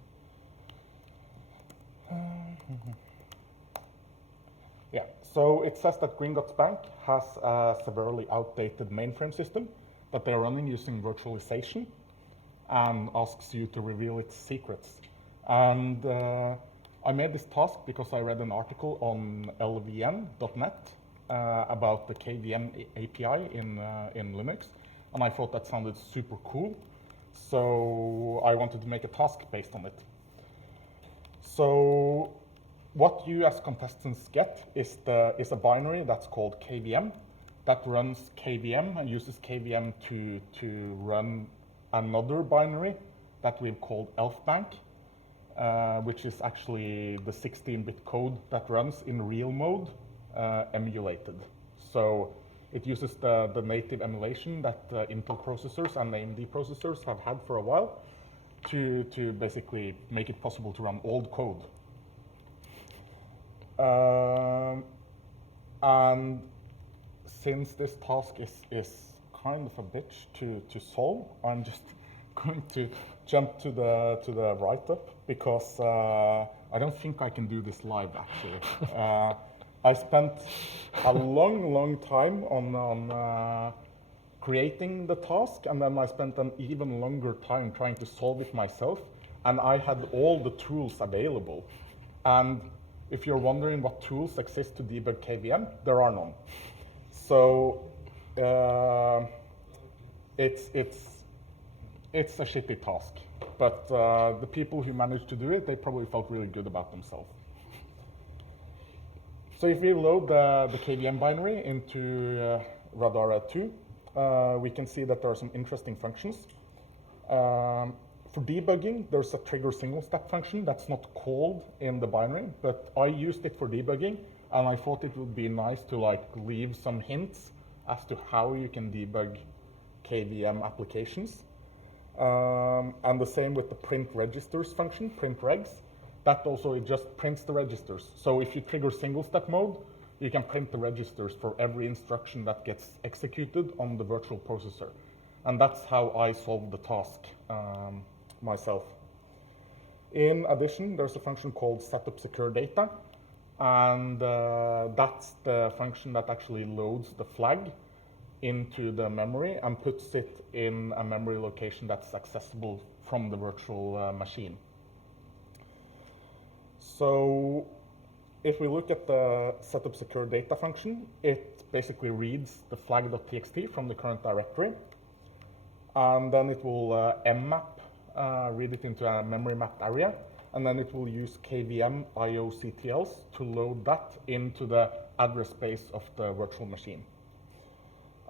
Yeah, so it says that Gringotts Bank has a severely outdated mainframe system that they're running using virtualization, and asks you to reveal its secrets. And I made this task because I read an article on lvn.net about the KVM API in Linux, and I thought that sounded super cool. So I wanted to make a task based on it. So what you as contestants get is a binary that's called KVM that runs KVM and uses KVM to run another binary that we've called elfbank, which is actually the 16-bit code that runs in real mode emulated. So it uses the native emulation that Intel processors and AMD processors have had for a while to basically make it possible to run old code. And since this task is kind of a bitch to solve, I'm just going to jump to the write-up because I don't think I can do this live actually. I spent a long time on creating the task, and then I spent an even longer time trying to solve it myself, and I had all the tools available. And if you're wondering what tools exist to debug KVM, there are none. So it's a shitty task, but the people who managed to do it, they probably felt really good about themselves. So if we load the KVM binary into Radara 2, we can see that there are some interesting functions. For debugging, there's a trigger single step function that's not called in the binary, but I used it for debugging, and I thought it would be nice to like leave some hints as to how you can debug KVM applications. And the same with the print registers function, print regs. That also, it just prints the registers. So if you trigger single step mode, you can print the registers for every instruction that gets executed on the virtual processor. And that's how I solved the task myself. In addition, there's a function called setup secure data, and that's the function that actually loads the flag into the memory and puts it in a memory location that's accessible from the virtual machine. So if we look at the setup secure data function, it basically reads the flag.txt from the current directory, and then it will mmap, read it into a memory mapped area, and then it will use KVM IOCTLs to load that into the address space of the virtual machine.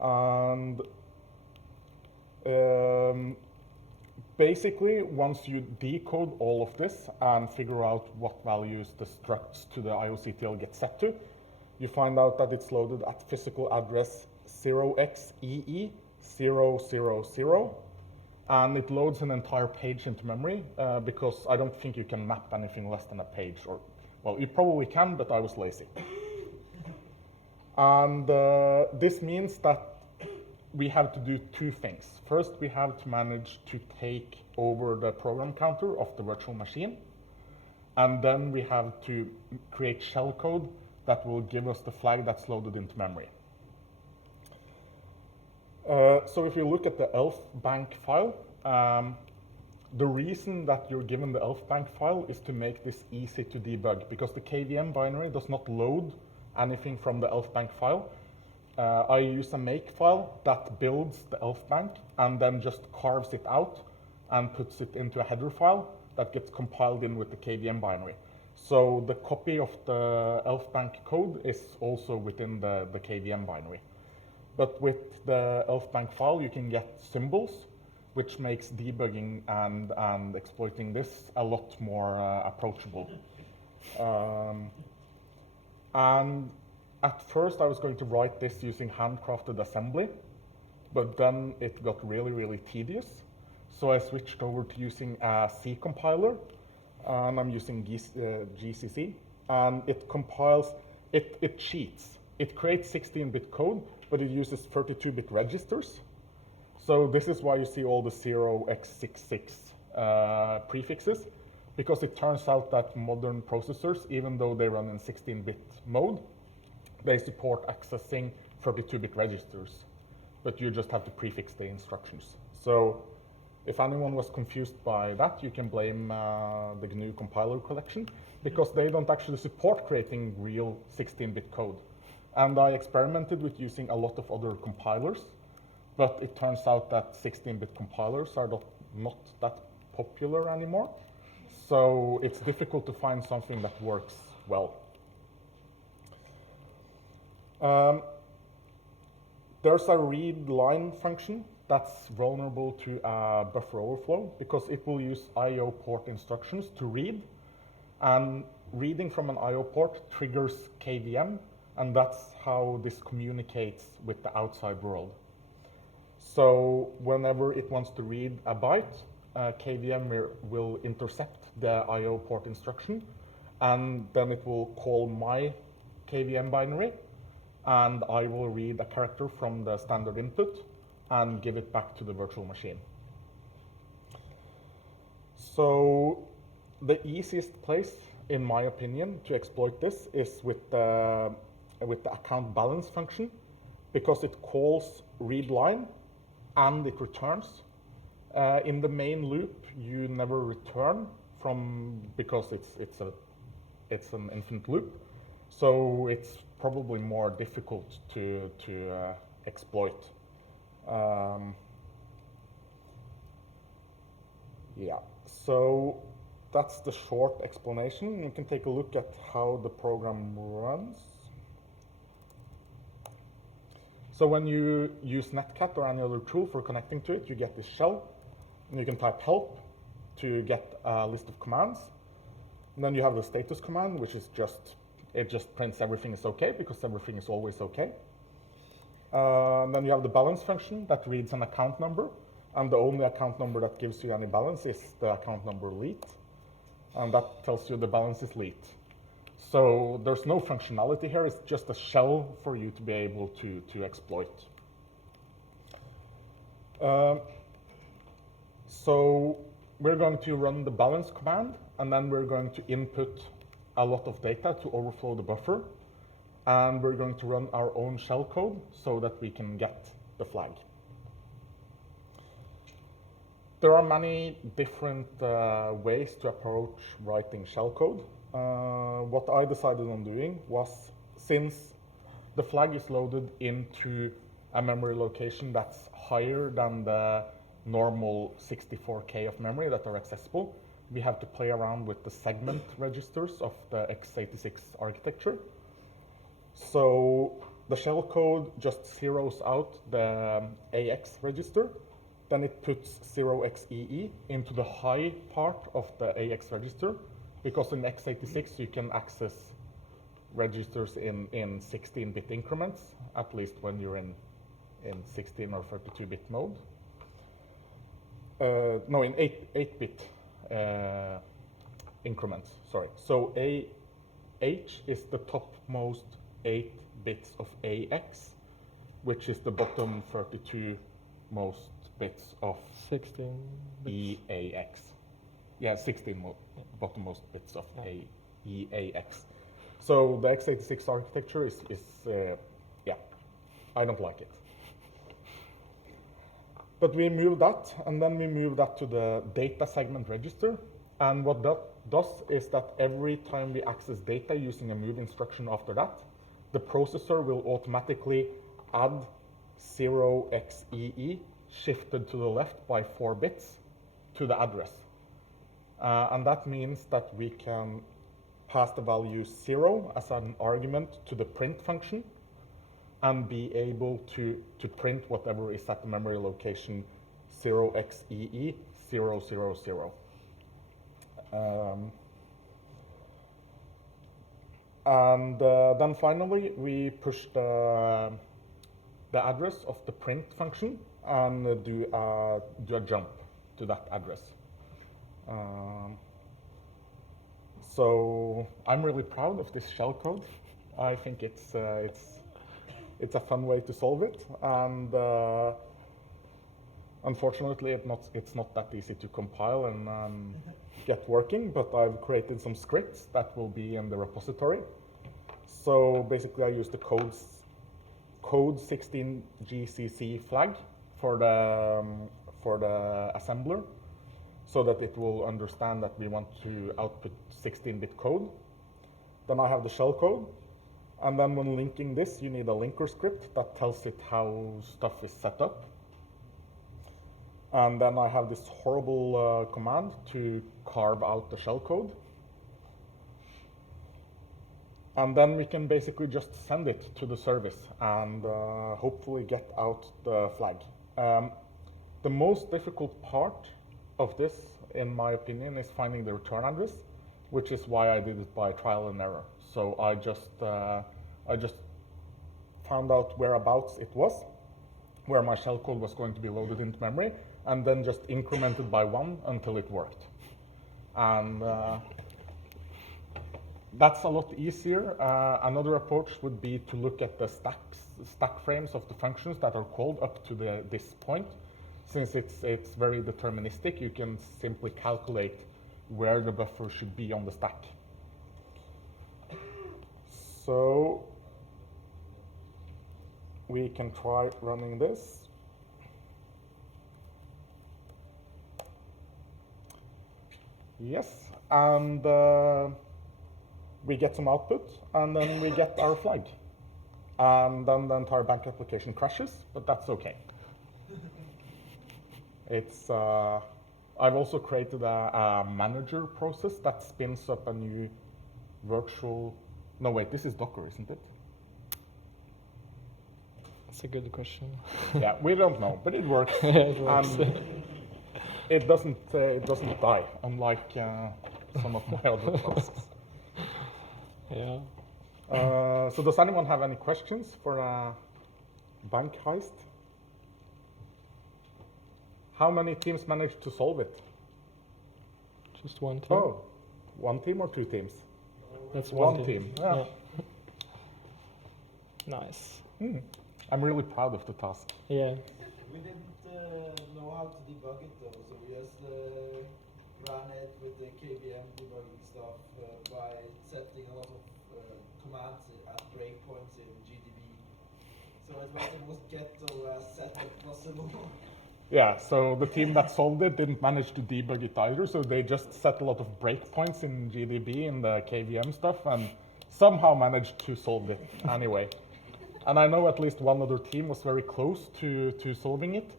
And basically, once you decode all of this and figure out what values the structs to the IOCTL get set to, you find out that it's loaded at physical address 0xEE000, and it loads an entire page into memory because I don't think you can map anything less than a page, or, well, you probably can, but I was lazy. And this means that we have to do two things. First, we have to manage to take over the program counter of the virtual machine. And then we have to create shellcode that will give us the flag that's loaded into memory. So if you look at the elfbank file, the reason that you're given the elfbank file is to make this easy to debug, because the KVM binary does not load anything from the elfbank file. I use a makefile that builds the elfbank and then just carves it out and puts it into a header file that gets compiled in with the KVM binary. So the copy of the elfbank code is also within the KVM binary. But with the elfbank file, you can get symbols, which makes debugging and exploiting this a lot more approachable. And at first, I was going to write this using handcrafted assembly, but then it got really tedious. So I switched over to using a C compiler, and I'm using GCC, and it compiles, it cheats. It creates 16-bit code, but it uses 32-bit registers. So this is why you see all the 0x66 prefixes, because it turns out that modern processors, even though they run in 16-bit mode, they support accessing 32-bit registers, but you just have to prefix the instructions. So if anyone was confused by that, you can blame the GNU compiler collection, because they don't actually support creating real 16-bit code. And I experimented with using a lot of other compilers, but it turns out that 16-bit compilers are not that popular anymore. So it's difficult to find something that works well. There's a read line function that's vulnerable to a buffer overflow because it will use I/O port instructions to read, and reading from an I/O port triggers KVM, and that's how this communicates with the outside world. So whenever it wants to read a byte, KVM will intercept the I/O port instruction, and then it will call my KVM binary, and I will read a character from the standard input and give it back to the virtual machine. So the easiest place, in my opinion, to exploit this is with the account balance function, because it calls read line and it returns. In the main loop, you never return because it's an infinite loop. So it's probably more difficult to exploit. Yeah, so that's the short explanation. You can take a look at how the program runs. So when you use Netcat or any other tool for connecting to it, you get this shell, and you can type help to get a list of commands. And then you have the status command, which is it just prints everything is okay, because everything is always okay. Then you have the balance function that reads an account number, and the only account number that gives you any balance is the account number leet, and that tells you the balance is leet. So there's no functionality here, it's just a shell for you to be able to exploit. So we're going to run the balance command, and then we're going to input a lot of data to overflow the buffer, and we're going to run our own shell code so that we can get the flag. There are many different ways to approach writing shell code. What I decided on doing was, since the flag is loaded into a memory location that's higher than the normal 64K of memory that are accessible, we have to play around with the segment registers of the x86 architecture. So the shell code just zeroes out the AX register, then it puts 0xEE into the high part of the AX register, because in x86 you can access registers in 16-bit increments, at least when you're in 16 or 32-bit mode. No, in 8-bit increments, sorry. So AH is the topmost 8 bits of AX, which is the bottom 32 most bits of 16 bits. EAX. Yeah, 16 bottommost bits of EAX. So the x86 architecture is yeah, I don't like it. But we move that, and then we move that to the data segment register. And what that does is that every time we access data using a move instruction after that, the processor will automatically add 0xEE shifted to the left by 4 bits to the address. And that means that we can pass the value 0 as an argument to the print function and be able to print whatever is at the memory location 0xEE 000. Then finally, we push the address of the print function and do a jump to that address. So I'm really proud of this shell code. I think it's a fun way to solve it, and unfortunately, it's not that easy to compile and get working. But I've created some scripts that will be in the repository. So basically, I use the code 16 GCC flag for the assembler, so that it will understand that we want to output 16-bit code. Then I have the shell code, And then when linking this, you need a linker script that tells it how stuff is set up. And then I have this horrible command to carve out the shellcode. And then we can basically just send it to the service and hopefully get out the flag. The most difficult part of this, in my opinion, is finding the return address, which is why I did it by trial and error. So I just found out whereabouts it was, where my shellcode was going to be loaded into memory, and then just incremented by 1 until it worked. And that's a lot easier. Another approach would be to look at the stack frames of the functions that are called up to this point. Since it's very deterministic, you can simply calculate where the buffer should be on the stack. So we can try running this. Yes, and we get some output, and then we get our flag. And then the entire bank application crashes, but that's okay. It's, I've also created a manager process that spins up a new virtual, no wait, this is Docker, isn't it? That's a good question. Yeah, we don't know, but it works. It works. It doesn't die, unlike some of my other tasks. Yeah. So does anyone have any questions for a bank heist? How many teams managed to solve it? Just one team. Oh, one team or 2 teams? That's one team. Yeah. Nice. I'm really proud of the task. Yeah. We didn't know how to debug it though, so we just ran it with the KVM debugging stuff by setting a lot of commands at breakpoints in GDB. So it was the most ghetto setup possible. Yeah, so the team that solved it didn't manage to debug it either, so they just set a lot of breakpoints in GDB in the KVM stuff and somehow managed to solve it anyway. And I know at least one other team was very close to solving it,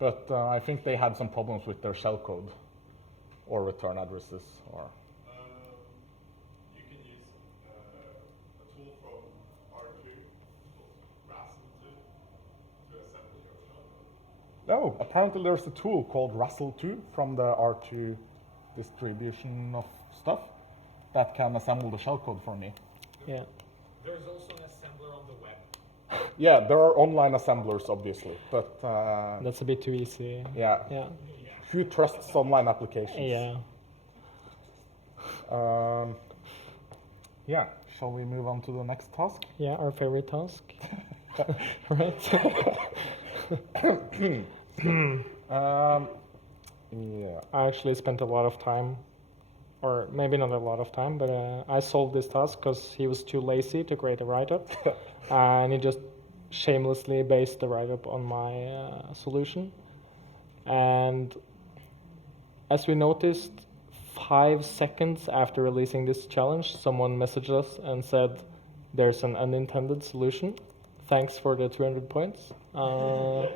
but I think they had some problems with their shellcode or return addresses. Or you can use a tool from R2 called Rassel2 to assemble your shellcode. Oh, apparently there's a tool called Rassel2 from the R2 distribution of stuff that can assemble the shellcode for me. Yeah. There's also an assembler on the web. Yeah, there are online assemblers, obviously, but That's a bit too easy. yeah. Yeah. Who trusts online applications? Yeah. Yeah. Shall we move on to the next task? Yeah, our favorite task. Right? Yeah. I actually spent a lot of time, or maybe not a lot of time, but I solved this task because he was too lazy to create a write-up, and he just shamelessly based the write-up on my solution. And as we noticed, 5 seconds after releasing this challenge, someone messaged us and said, "There's an unintended solution. Thanks for the 200 points." Do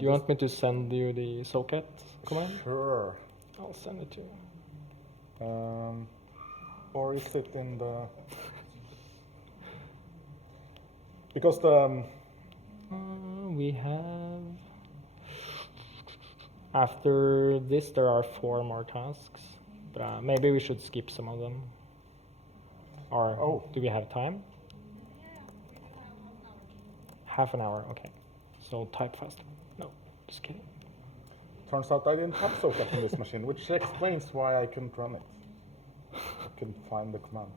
you want me to send you the socket command? Sure. I'll send it to you. Or is it in the... Because the... We have... After this, there are 4 more tasks. But maybe we should skip some of them. Or do we have time? Half an hour, okay. So type faster. No, just kidding. Turns out I didn't have socket in this machine, which explains why I couldn't run it. I couldn't find the command.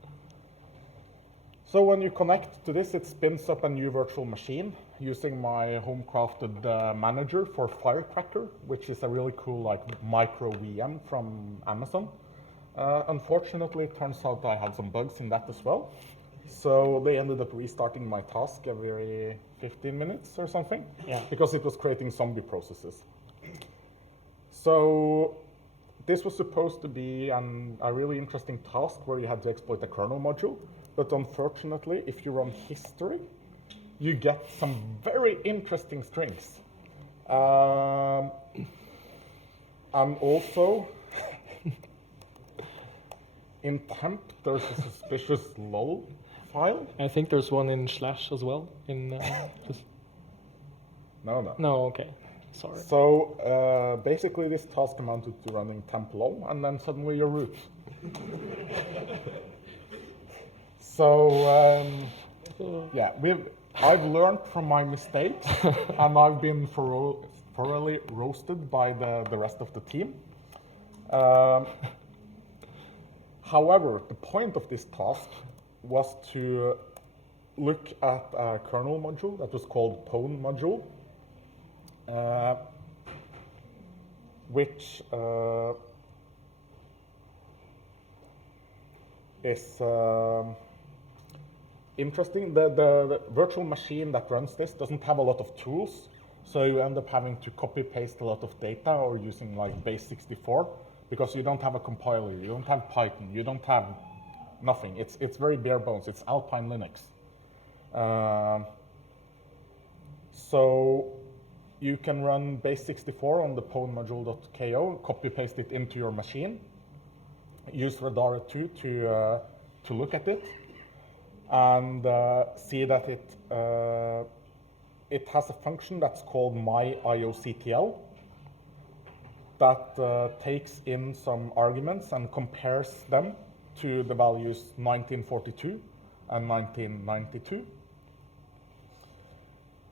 So when you connect to this, it spins up a new virtual machine using my home-crafted manager for Firecracker, which is a really cool like micro VM from Amazon. Unfortunately, it turns out I had some bugs in that as well. So they ended up restarting my task every 15 minutes or something, because it was creating zombie processes. So this was supposed to be a really interesting task where you had to exploit the kernel module, but unfortunately, if you run history, you get some very interesting strings. And also, in temp, there's a suspicious lol file. I think there's one in slash as well. No. No, okay. Sorry. So basically, this task amounted to running temp lol, and then suddenly you're root. So yeah, I've learned from my mistakes, and I've been thoroughly roasted by the rest of the team. However, the point of this task was to look at a kernel module that was called pwn module, which is interesting. The virtual machine that runs this doesn't have a lot of tools, so you end up having to copy paste a lot of data or using like base 64 because you don't have a compiler, you don't have Python, you don't have nothing. It's very bare bones. It's Alpine Linux. So you can run base 64 on the pwnmodule.ko, copy paste it into your machine, use Radar 2 to look at it, and see that it has a function that's called myIOCTL that takes in some arguments and compares them to the values 1942 and 1992.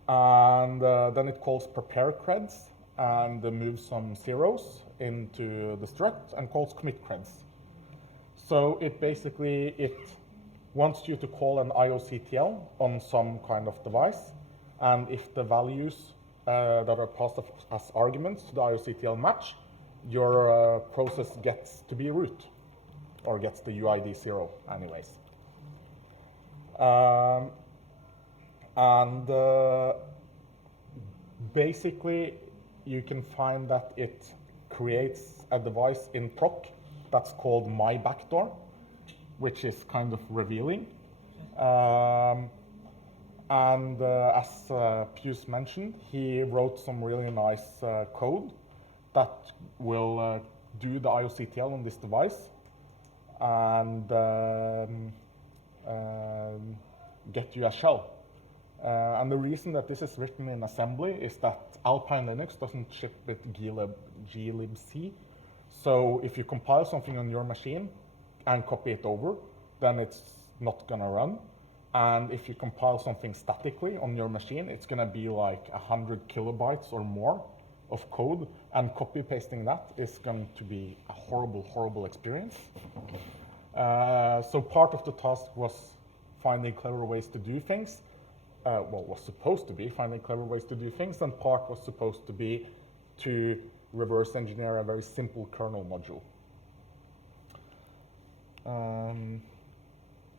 And then it calls prepare creds and moves some zeros into the struct and calls commit creds. So it basically, wants you to call an IOCTL on some kind of device, and if the values that are passed as arguments to the IOCTL match, your process gets to be root, or gets the UID 0 anyways. Basically, you can find that it creates a device in proc that's called myBackdoor, which is kind of revealing. As Pius mentioned, he wrote some really nice code that will do the IOCTL on this device and get you a shell. And the reason that this is written in assembly is that Alpine Linux doesn't ship with glibc. So if you compile something on your machine and copy it over, then it's not gonna run. And if you compile something statically on your machine, it's gonna be like 100 kilobytes or more of code, and copy pasting that is going to be a horrible, horrible experience. So part of the task was finding clever ways to do things. Was supposed to be finding clever ways to do things, and part was supposed to be to reverse engineer a very simple kernel module.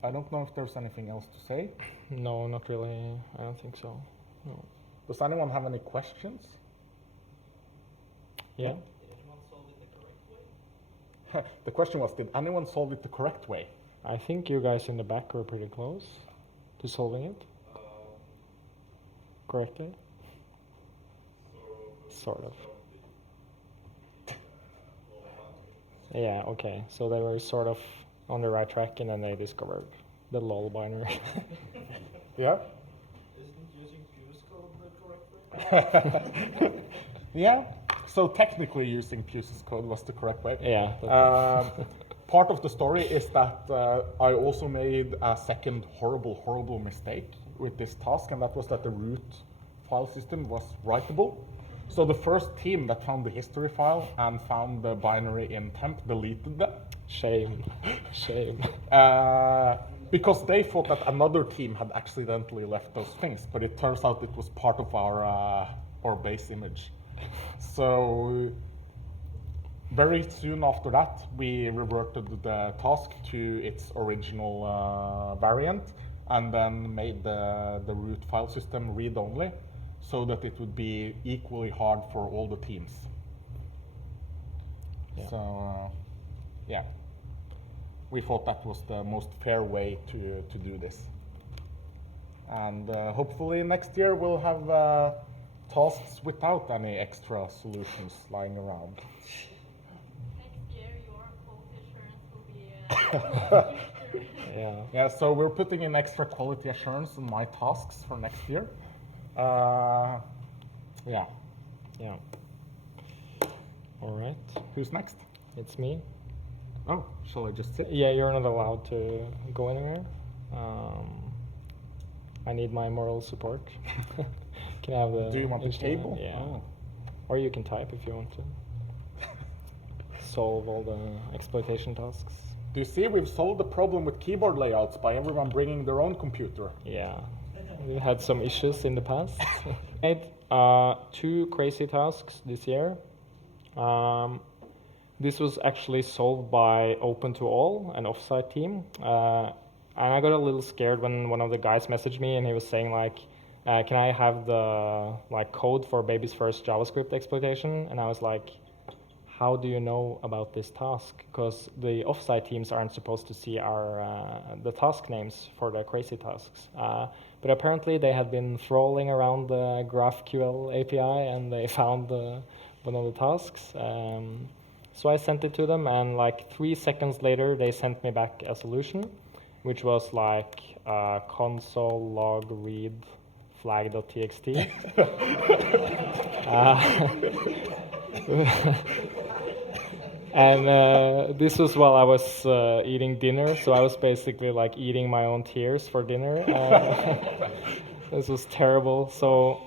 I don't know if there's anything else to say. No, not really. I don't think so. No. Does anyone have any questions? Yeah? Did anyone solve it the correct way? The question was, did anyone solve it the correct way? I think you guys in the back were pretty close to solving it correctly. Sort of. Yeah, okay. So they were sort of on the right track, and then they discovered the lol binary. Yeah? Isn't using Pius code the correct way? Yeah. So technically using Pius's code was the correct way. Yeah. Part of the story is that I also made a second horrible mistake with this task, and that was that the root file system was writable. So the first team that found the history file and found the binary in temp deleted them. Shame. Shame. Because they thought that another team had accidentally left those things, but it turns out it was part of our base image. So very soon after that, we reverted the task to its original variant, and then made the root file system read-only, so that it would be equally hard for all the teams. Yeah. So, yeah, we thought that was the most fair way to do this. And hopefully next year we'll have tasks without any extra solutions lying around. Next year, your quality assurance will be Yeah. Yeah, so we're putting in extra quality assurance on my tasks for next year. Yeah. Yeah. All right. Who's next? It's me. Oh, shall I just sit? Yeah, you're not allowed to go anywhere. I need my moral support. Can I have the Do you want the instrument? table? Yeah. Oh. Or you can type if you want to. Solve all the exploitation tasks. Do you see, we've solved the problem with keyboard layouts by everyone bringing their own computer. Yeah. We had some issues in the past. Made 2 crazy tasks this year. This was actually solved by Open to All, an offsite team. And I got a little scared when one of the guys messaged me and he was saying like, can I have the code for baby's first JavaScript exploitation? And I was like, how do you know about this task? Because the offsite teams aren't supposed to see the task names for the crazy tasks. But apparently they had been trawling around the GraphQL API and they found one of the tasks. So I sent it to them, and 3 seconds later they sent me back a solution, which was console log read flag.txt. And this was while I was eating dinner, so I was basically eating my own tears for dinner. This was terrible. So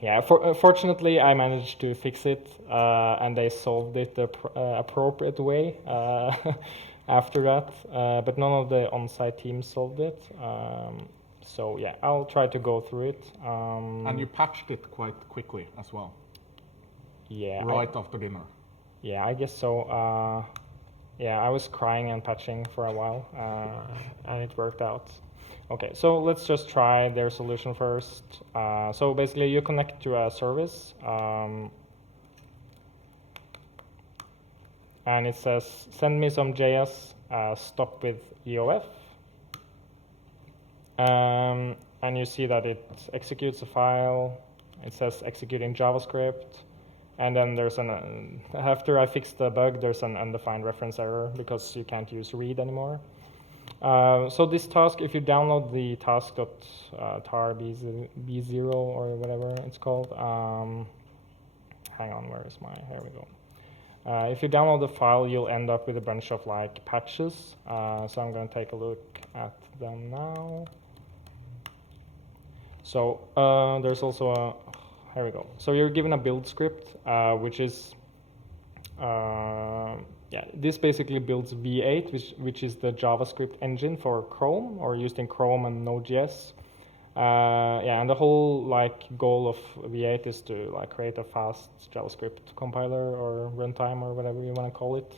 yeah, fortunately I managed to fix it, and they solved it the appropriate way after that. But none of the on-site teams solved it. So yeah, I'll try to go through it. And you patched it quite quickly as well. Yeah. Right after dinner. Yeah, I guess so. Yeah, I was crying and patching for a while, and it worked out. Okay, so let's just try their solution first. So basically you connect to a service, and it says, send me some JS, stop with EOF. And you see that it executes a file. It says executing JavaScript. And then there's after I fixed the bug, there's an undefined reference error because you can't use read anymore. So this task, if you download the task.tar b0 or whatever it's called, hang on, where is here we go. If you download the file, you'll end up with a bunch of patches. So I'm going to take a look at them now. So there's also here we go. So you're given a build script, which is, this basically builds V8, which is the JavaScript engine for Chrome, or used in Chrome and Node.js. And the whole goal of V8 is to create a fast JavaScript compiler or runtime or whatever you want to call it.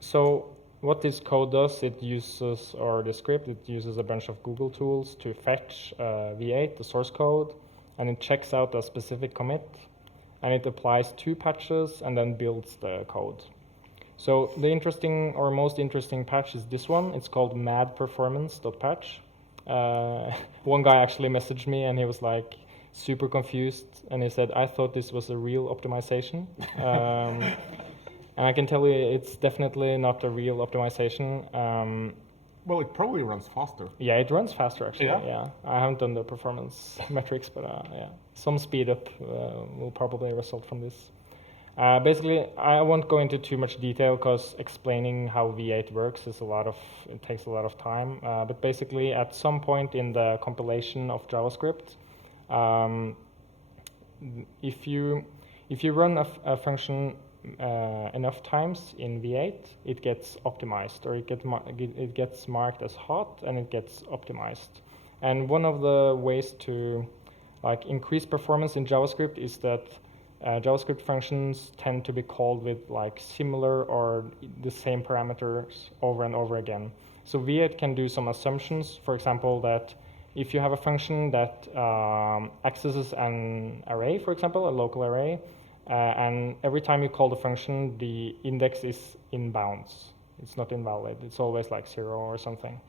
So what this code does, it uses a bunch of Google tools to fetch V8, the source code, and it checks out a specific commit, and it applies 2 patches and then builds the code. So the most interesting patch is this one. It's called madperformance.patch. One guy actually messaged me and he was super confused, and he said, I thought this was a real optimization. And I can tell you it's definitely not a real optimization. Well, it probably runs faster. Yeah, it runs faster actually. Yeah? I haven't done the performance metrics, but some speed up will probably result from this. Basically, I won't go into too much detail because explaining how V8 works it takes a lot of time. But basically, at some point in the compilation of JavaScript, if you run a function enough times in V8, it gets optimized, or it gets marked as hot, and it gets optimized. And one of the ways to increase performance in JavaScript is that JavaScript functions tend to be called with similar or the same parameters over and over again. So V8 can do some assumptions. For example, that if you have a function that accesses an array, for example, a local array, and every time you call the function, the index is in bounds. It's not invalid. It's always like 0 or something.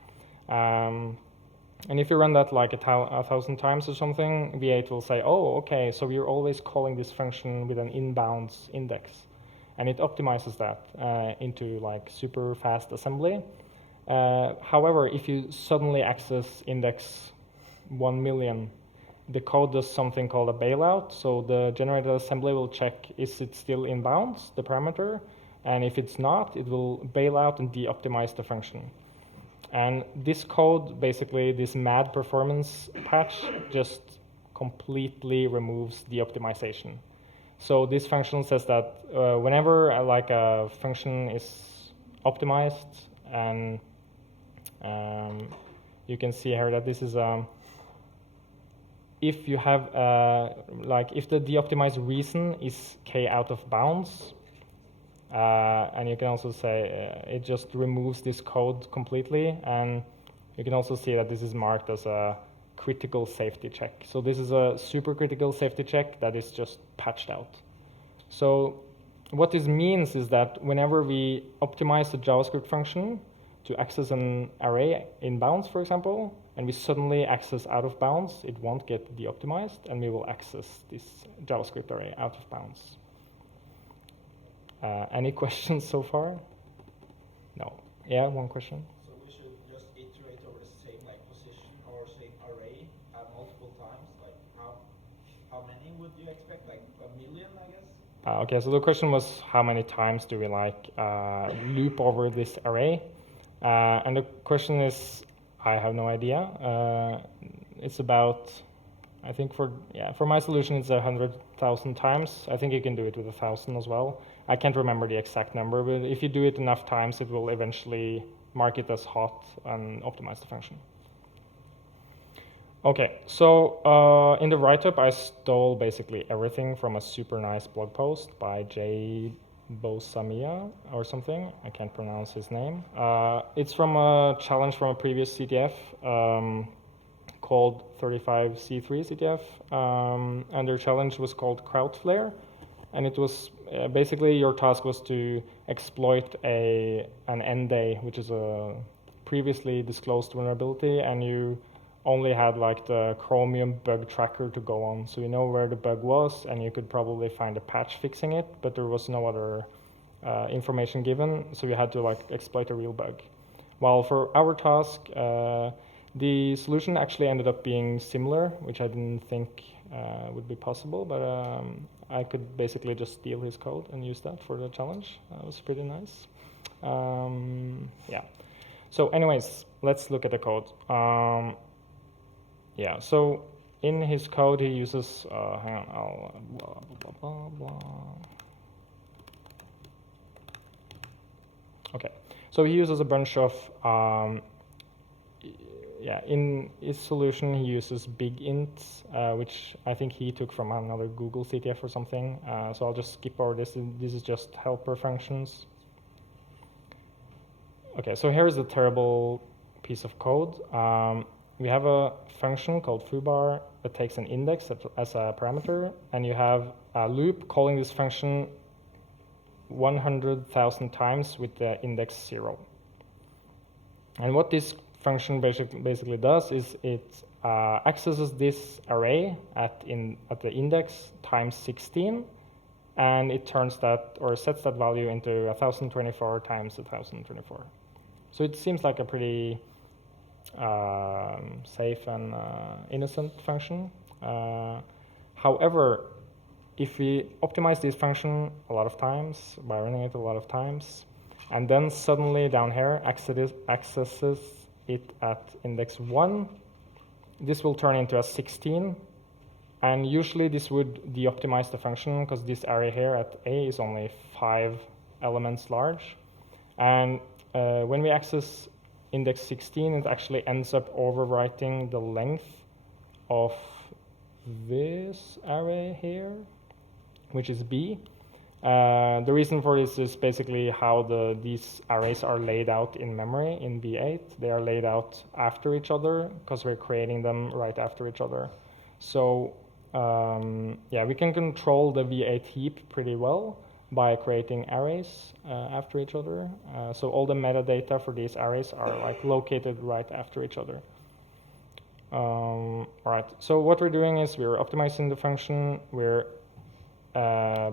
And if you run that like 1,000 times or something, V8 will say, oh, okay, so you're always calling this function with an in-bounds index. And it optimizes that into like super fast assembly. However, if you suddenly access index 1 million, the code does something called a bailout. So the generated assembly will check, is it still in bounds, the parameter? And if it's not, it will bail out and de-optimize the function. And this code, basically, this mad performance patch just completely removes the optimization. So this function says that whenever like a function is optimized, and you can see here that this is if you have like if the de-optimized reason is k out of bounds. And you can also say it just removes this code completely, and you can also see that this is marked as a critical safety check. So this is a super critical safety check that is just patched out. So what this means is that whenever we optimize the JavaScript function to access an array in bounds, for example, and we suddenly access out of bounds, it won't get de-optimized, and we will access this JavaScript array out of bounds. Any questions so far? No. Yeah, one question. So we should just iterate over the same like position or same array multiple times. Like how many would you expect? Like 1,000,000, I guess. Okay, so the question was how many times do we like loop over this array? And the question is, I have no idea. It's about, I think for my solution it's 100,000 times. I think you can do it with 1,000 as well. I can't remember the exact number, but if you do it enough times, it will eventually mark it as hot and optimize the function. Okay, so in the write-up, I stole basically everything from a super nice blog post by Jay Bosamia or something. I can't pronounce his name. It's from a challenge from a previous CTF called 35C3 CTF, and their challenge was called Crowdflare. And it was basically your task was to exploit an NDAY, which is a previously disclosed vulnerability, and you only had like the Chromium bug tracker to go on. So you know where the bug was, and you could probably find a patch fixing it, but there was no other information given, so you had to like exploit a real bug. While for our task, the solution actually ended up being similar, which I didn't think would be possible, but I could basically just steal his code and use that for the challenge. That was pretty nice. Yeah. So anyways, let's look at the code. Yeah, so in his code he uses, hang on, I'll blah, blah, blah, blah. Okay, so he uses a bunch of, in his solution he uses big int, which I think he took from another Google CTF or something. So I'll just skip over this. This is just helper functions. Okay, so here is a terrible piece of code. We have a function called foobar that takes an index as a parameter, and you have a loop calling this function 100,000 times with the index 0. And what this function basically does is it accesses this array at the index times 16, and it turns that or sets that value into 1024 times 1024. So it seems like a pretty safe and innocent function. However, if we optimize this function a lot of times by running it a lot of times, and then suddenly down here accesses it at index 1, this will turn into a 16, and usually this would de-optimize the function because this array here at A is only 5 elements large, and when we access index 16, it actually ends up overwriting the length of this array here, which is B. The reason for this is basically how these arrays are laid out in memory in V8. They are laid out after each other because we're creating them right after each other. So yeah, we can control the V8 heap pretty well by creating arrays after each other. So all the metadata for these arrays are like located right after each other. All right, so what we're doing is we're optimizing the function. We're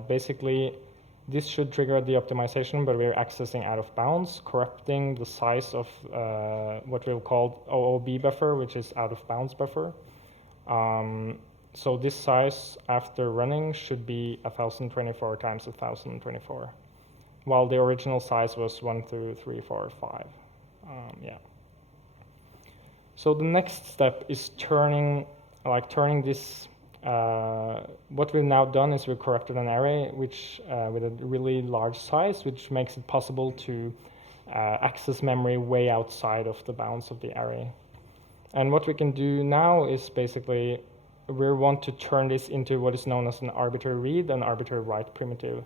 basically, this should trigger the optimization, but we're accessing out of bounds, corrupting the size of what we'll call OOB buffer, which is out of bounds buffer. So this size after running should be 1024 times 1024, while the original size was 1, 2, 3, 4, 5. Yeah. So the next step is turning this. What we've now done is we've corrupted an array which with a really large size, which makes it possible to access memory way outside of the bounds of the array. And what we can do now is basically we want to turn this into what is known as an arbitrary read and arbitrary write primitive.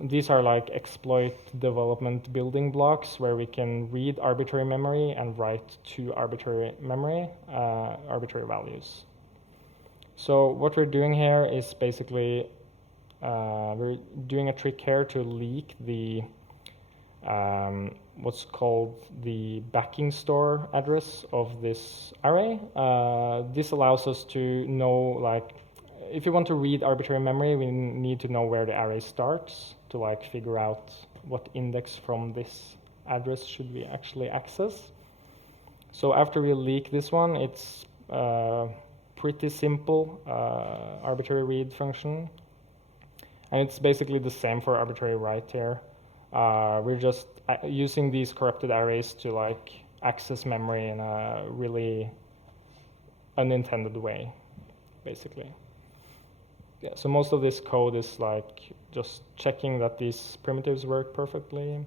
These are like exploit development building blocks where we can read arbitrary memory and write to arbitrary memory, arbitrary values. So what we're doing here is basically we're doing a trick here to leak the what's called the backing store address of this array. This allows us to know, like, if you want to read arbitrary memory, we need to know where the array starts to like figure out what index from this address should we actually access. So after we leak this one, it's pretty simple arbitrary read function, and it's basically the same for arbitrary write here. We're just using these corrupted arrays to like access memory in a really unintended way, basically. Yeah, so most of this code is like just checking that these primitives work perfectly.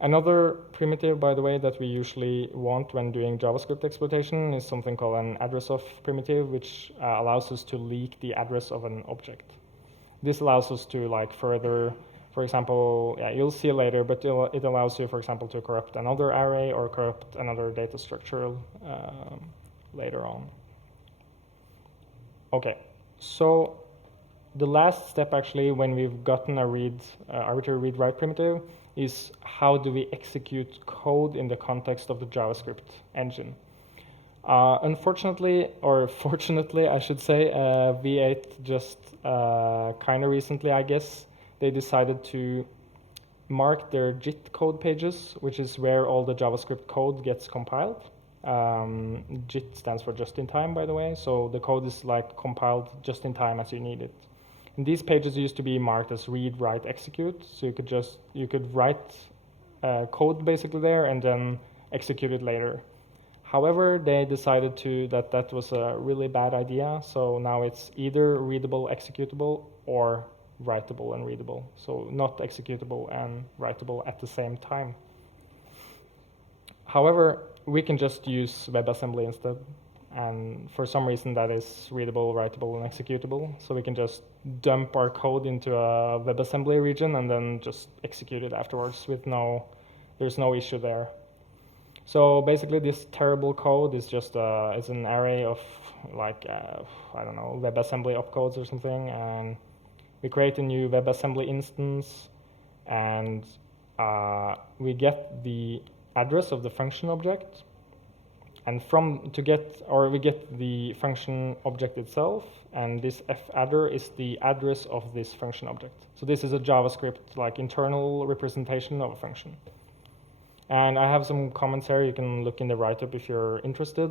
Another primitive, by the way, that we usually want when doing JavaScript exploitation is something called an address of primitive, which allows us to leak the address of an object. This allows us to like further, for example, yeah, you'll see later, but it allows you, for example, to corrupt another array or corrupt another data structure later on. Okay, so the last step actually, when we've gotten a arbitrary read-write primitive, is how do we execute code in the context of the JavaScript engine. Unfortunately, or fortunately, I should say, V8 just kind of recently, I guess, they decided to mark their JIT code pages, which is where all the JavaScript code gets compiled. JIT stands for just in time, by the way, so the code is like compiled just in time as you need it. And these pages used to be marked as read, write, execute, so you could write code basically there and then execute it later. However, they decided that was a really bad idea, so now it's either readable, executable, or writable and readable. So not executable and writable at the same time. However, we can just use WebAssembly instead, and for some reason that is readable, writable, and executable. So we can just dump our code into a WebAssembly region and then just execute it afterwards with there's no issue there. So basically this terrible code is just it's an array of like, I don't know, WebAssembly opcodes or something, and we create a new WebAssembly instance, and we get the address of the function object, and we get the function object itself, and this f-adder is the address of this function object. So this is a JavaScript like internal representation of a function. And I have some comments here. You can look in the write-up if you're interested.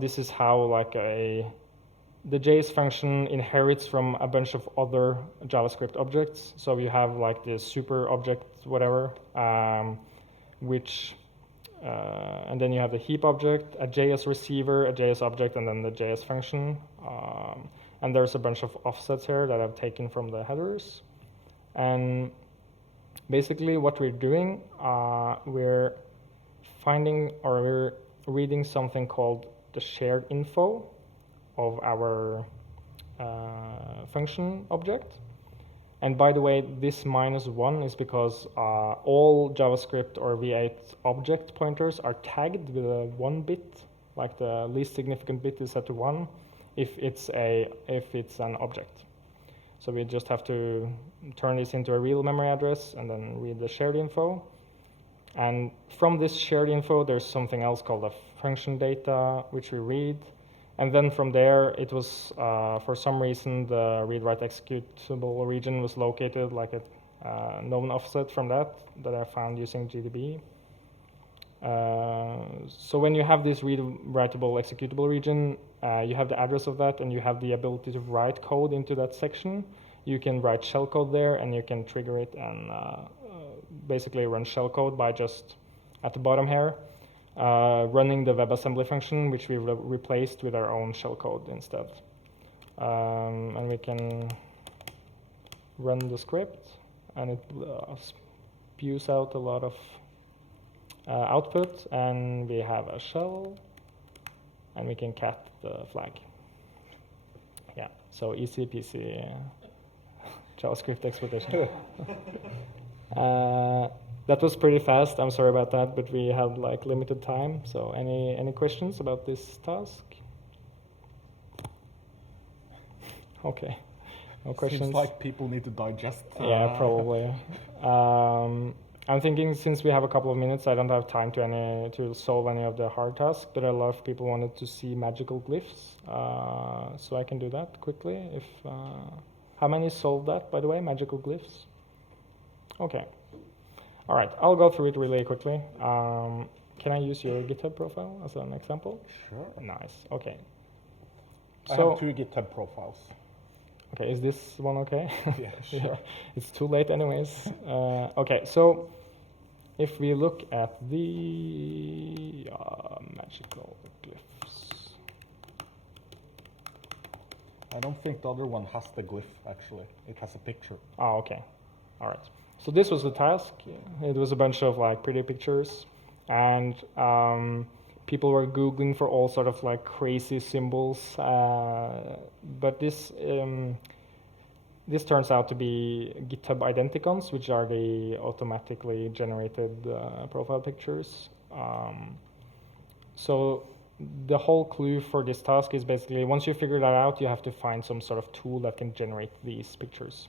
This is how like the JS function inherits from a bunch of other JavaScript objects. So you have like the super object, whatever, and then you have the heap object, a JS receiver, a JS object, and then the JS function. And there's a bunch of offsets here that I've taken from the headers. And basically what we're doing, we're reading something called the shared info of our function object. And by the way, this -1 is because all JavaScript or V8 object pointers are tagged with a 1-bit like the least significant bit is set to 1 if it's an object. So we just have to turn this into a real memory address and then read the shared info. And from this shared info, there's something else called a function data, which we read. And then from there, it was, for some reason, the read-write executable region was located like a known offset from that I found using GDB. So when you have this read-writable executable region, you have the address of that, and you have the ability to write code into that section. You can write shellcode there, and you can trigger it and basically run shellcode by just at the bottom here, running the WebAssembly function, which we replaced with our own shellcode instead. And we can run the script, and it spews out a lot of output, and we have a shell, and we can cat the flag. Yeah, so easy peasy JavaScript exploitation. That was pretty fast. I'm sorry about that, but we had like limited time. So any questions about this task? Okay, no questions. Seems like people need to digest. Yeah, probably. I'm thinking since we have a couple of minutes, I don't have time to solve any of the hard tasks, but a lot of people wanted to see magical glyphs, so I can do that quickly. If how many solved that, by the way, magical glyphs? Okay. All right, I'll go through it really quickly. Can I use your GitHub profile as an example? Sure. Nice. Okay. I So, have 2 GitHub profiles. okay, is this one okay? Yeah, sure. It's too late anyways. Okay, so if we look at the magical glyphs. I don't think the other one has the glyph, actually. It has a picture. Oh, okay. All right. So this was the task. It was a bunch of like pretty pictures, and people were Googling for all sort of like crazy symbols. But this turns out to be GitHub identicons, which are the automatically generated profile pictures. So the whole clue for this task is basically once you figure that out, you have to find some sort of tool that can generate these pictures.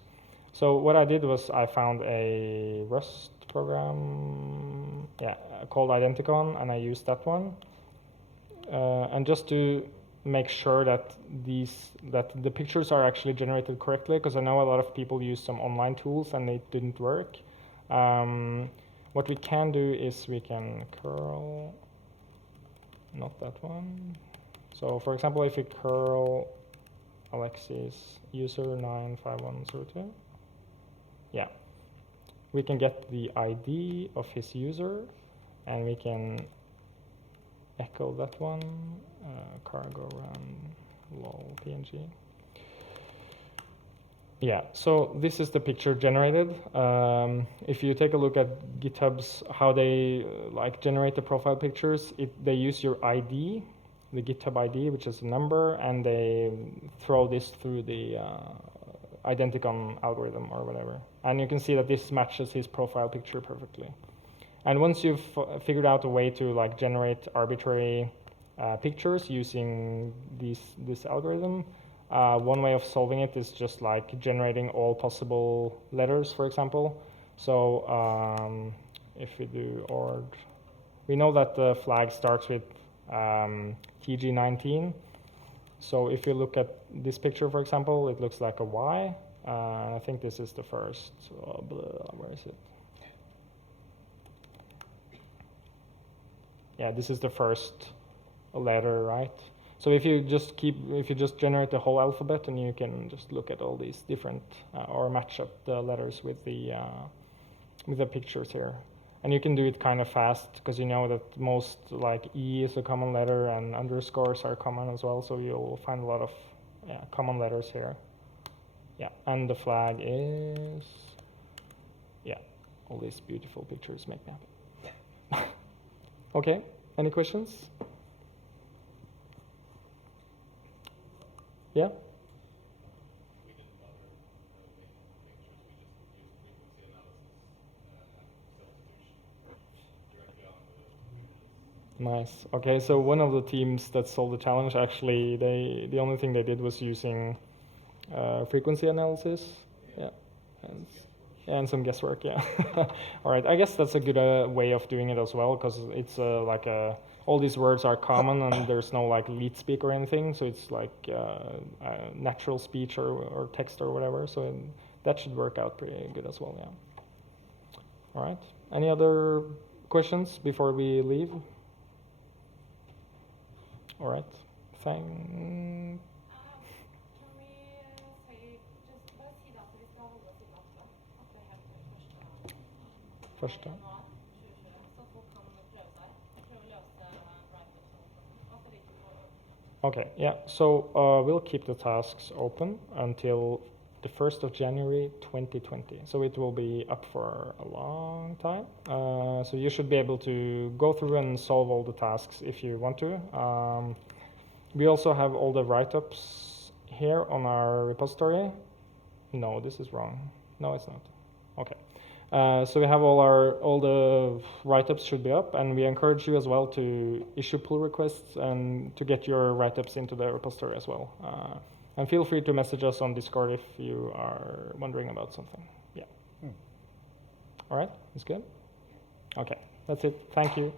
So what I did was I found a Rust program, called Identicon, and I used that one. And just to make sure that the pictures are actually generated correctly, because I know a lot of people use some online tools and it didn't work. What we can do is we can curl, not that one. So for example, if we curl Alexis user 95102, yeah, we can get the ID of his user, and we can echo that one, cargo run lol png. Yeah, so this is the picture generated. If you take a look at GitHub's how they like generate the profile pictures, they use your ID, the GitHub ID, which is a number, and they throw this through the Identicon algorithm or whatever. And you can see that this matches his profile picture perfectly. And once you've figured out a way to like generate arbitrary pictures using this algorithm, one way of solving it is just like generating all possible letters, for example. So if we do ord, we know that the flag starts with TG19. So if you look at this picture, for example, it looks like a Y. I think this is the first. Where is it? Yeah, this is the first letter, right? So if you just generate the whole alphabet, and you can just look at all these different or match up the letters with the pictures here. And you can do it kind of fast because you know that most like E is a common letter and underscores are common as well. So you'll find a lot of common letters here. Yeah, and the flag is, all these beautiful pictures make me happy. Okay, any questions? Yeah? Nice. Okay, so one of the teams that solved the challenge, actually, the only thing they did was using frequency analysis. Yeah. And some guesswork, yeah. All right, I guess that's a good way of doing it as well, because it's like all these words are common and there's no like lead speak or anything, so it's like natural speech or text or whatever, so that should work out pretty good as well, yeah. All right, any other questions before we leave? All right, thank. Kan vi si just bare si da at vi skal holde oss i natta, at det er helt Første. januar 2020, så folk kan prøve seg. Prøve å løse write-ups og sånt. Hva skal de ikke få? Okay, yeah, so we'll keep the tasks open until the 1st of January 2020. So it will be up for a long time. So you should be able to go through and solve all the tasks if you want to. We also have all the write-ups here on our repository. No, this is wrong. No, it's not. Okay. So we have all the write-ups should be up, and we encourage you as well to issue pull requests and to get your write-ups into the repository as well. And feel free to message us on Discord if you are wondering about something. Yeah. All right, that's good. Okay, that's it. Thank you.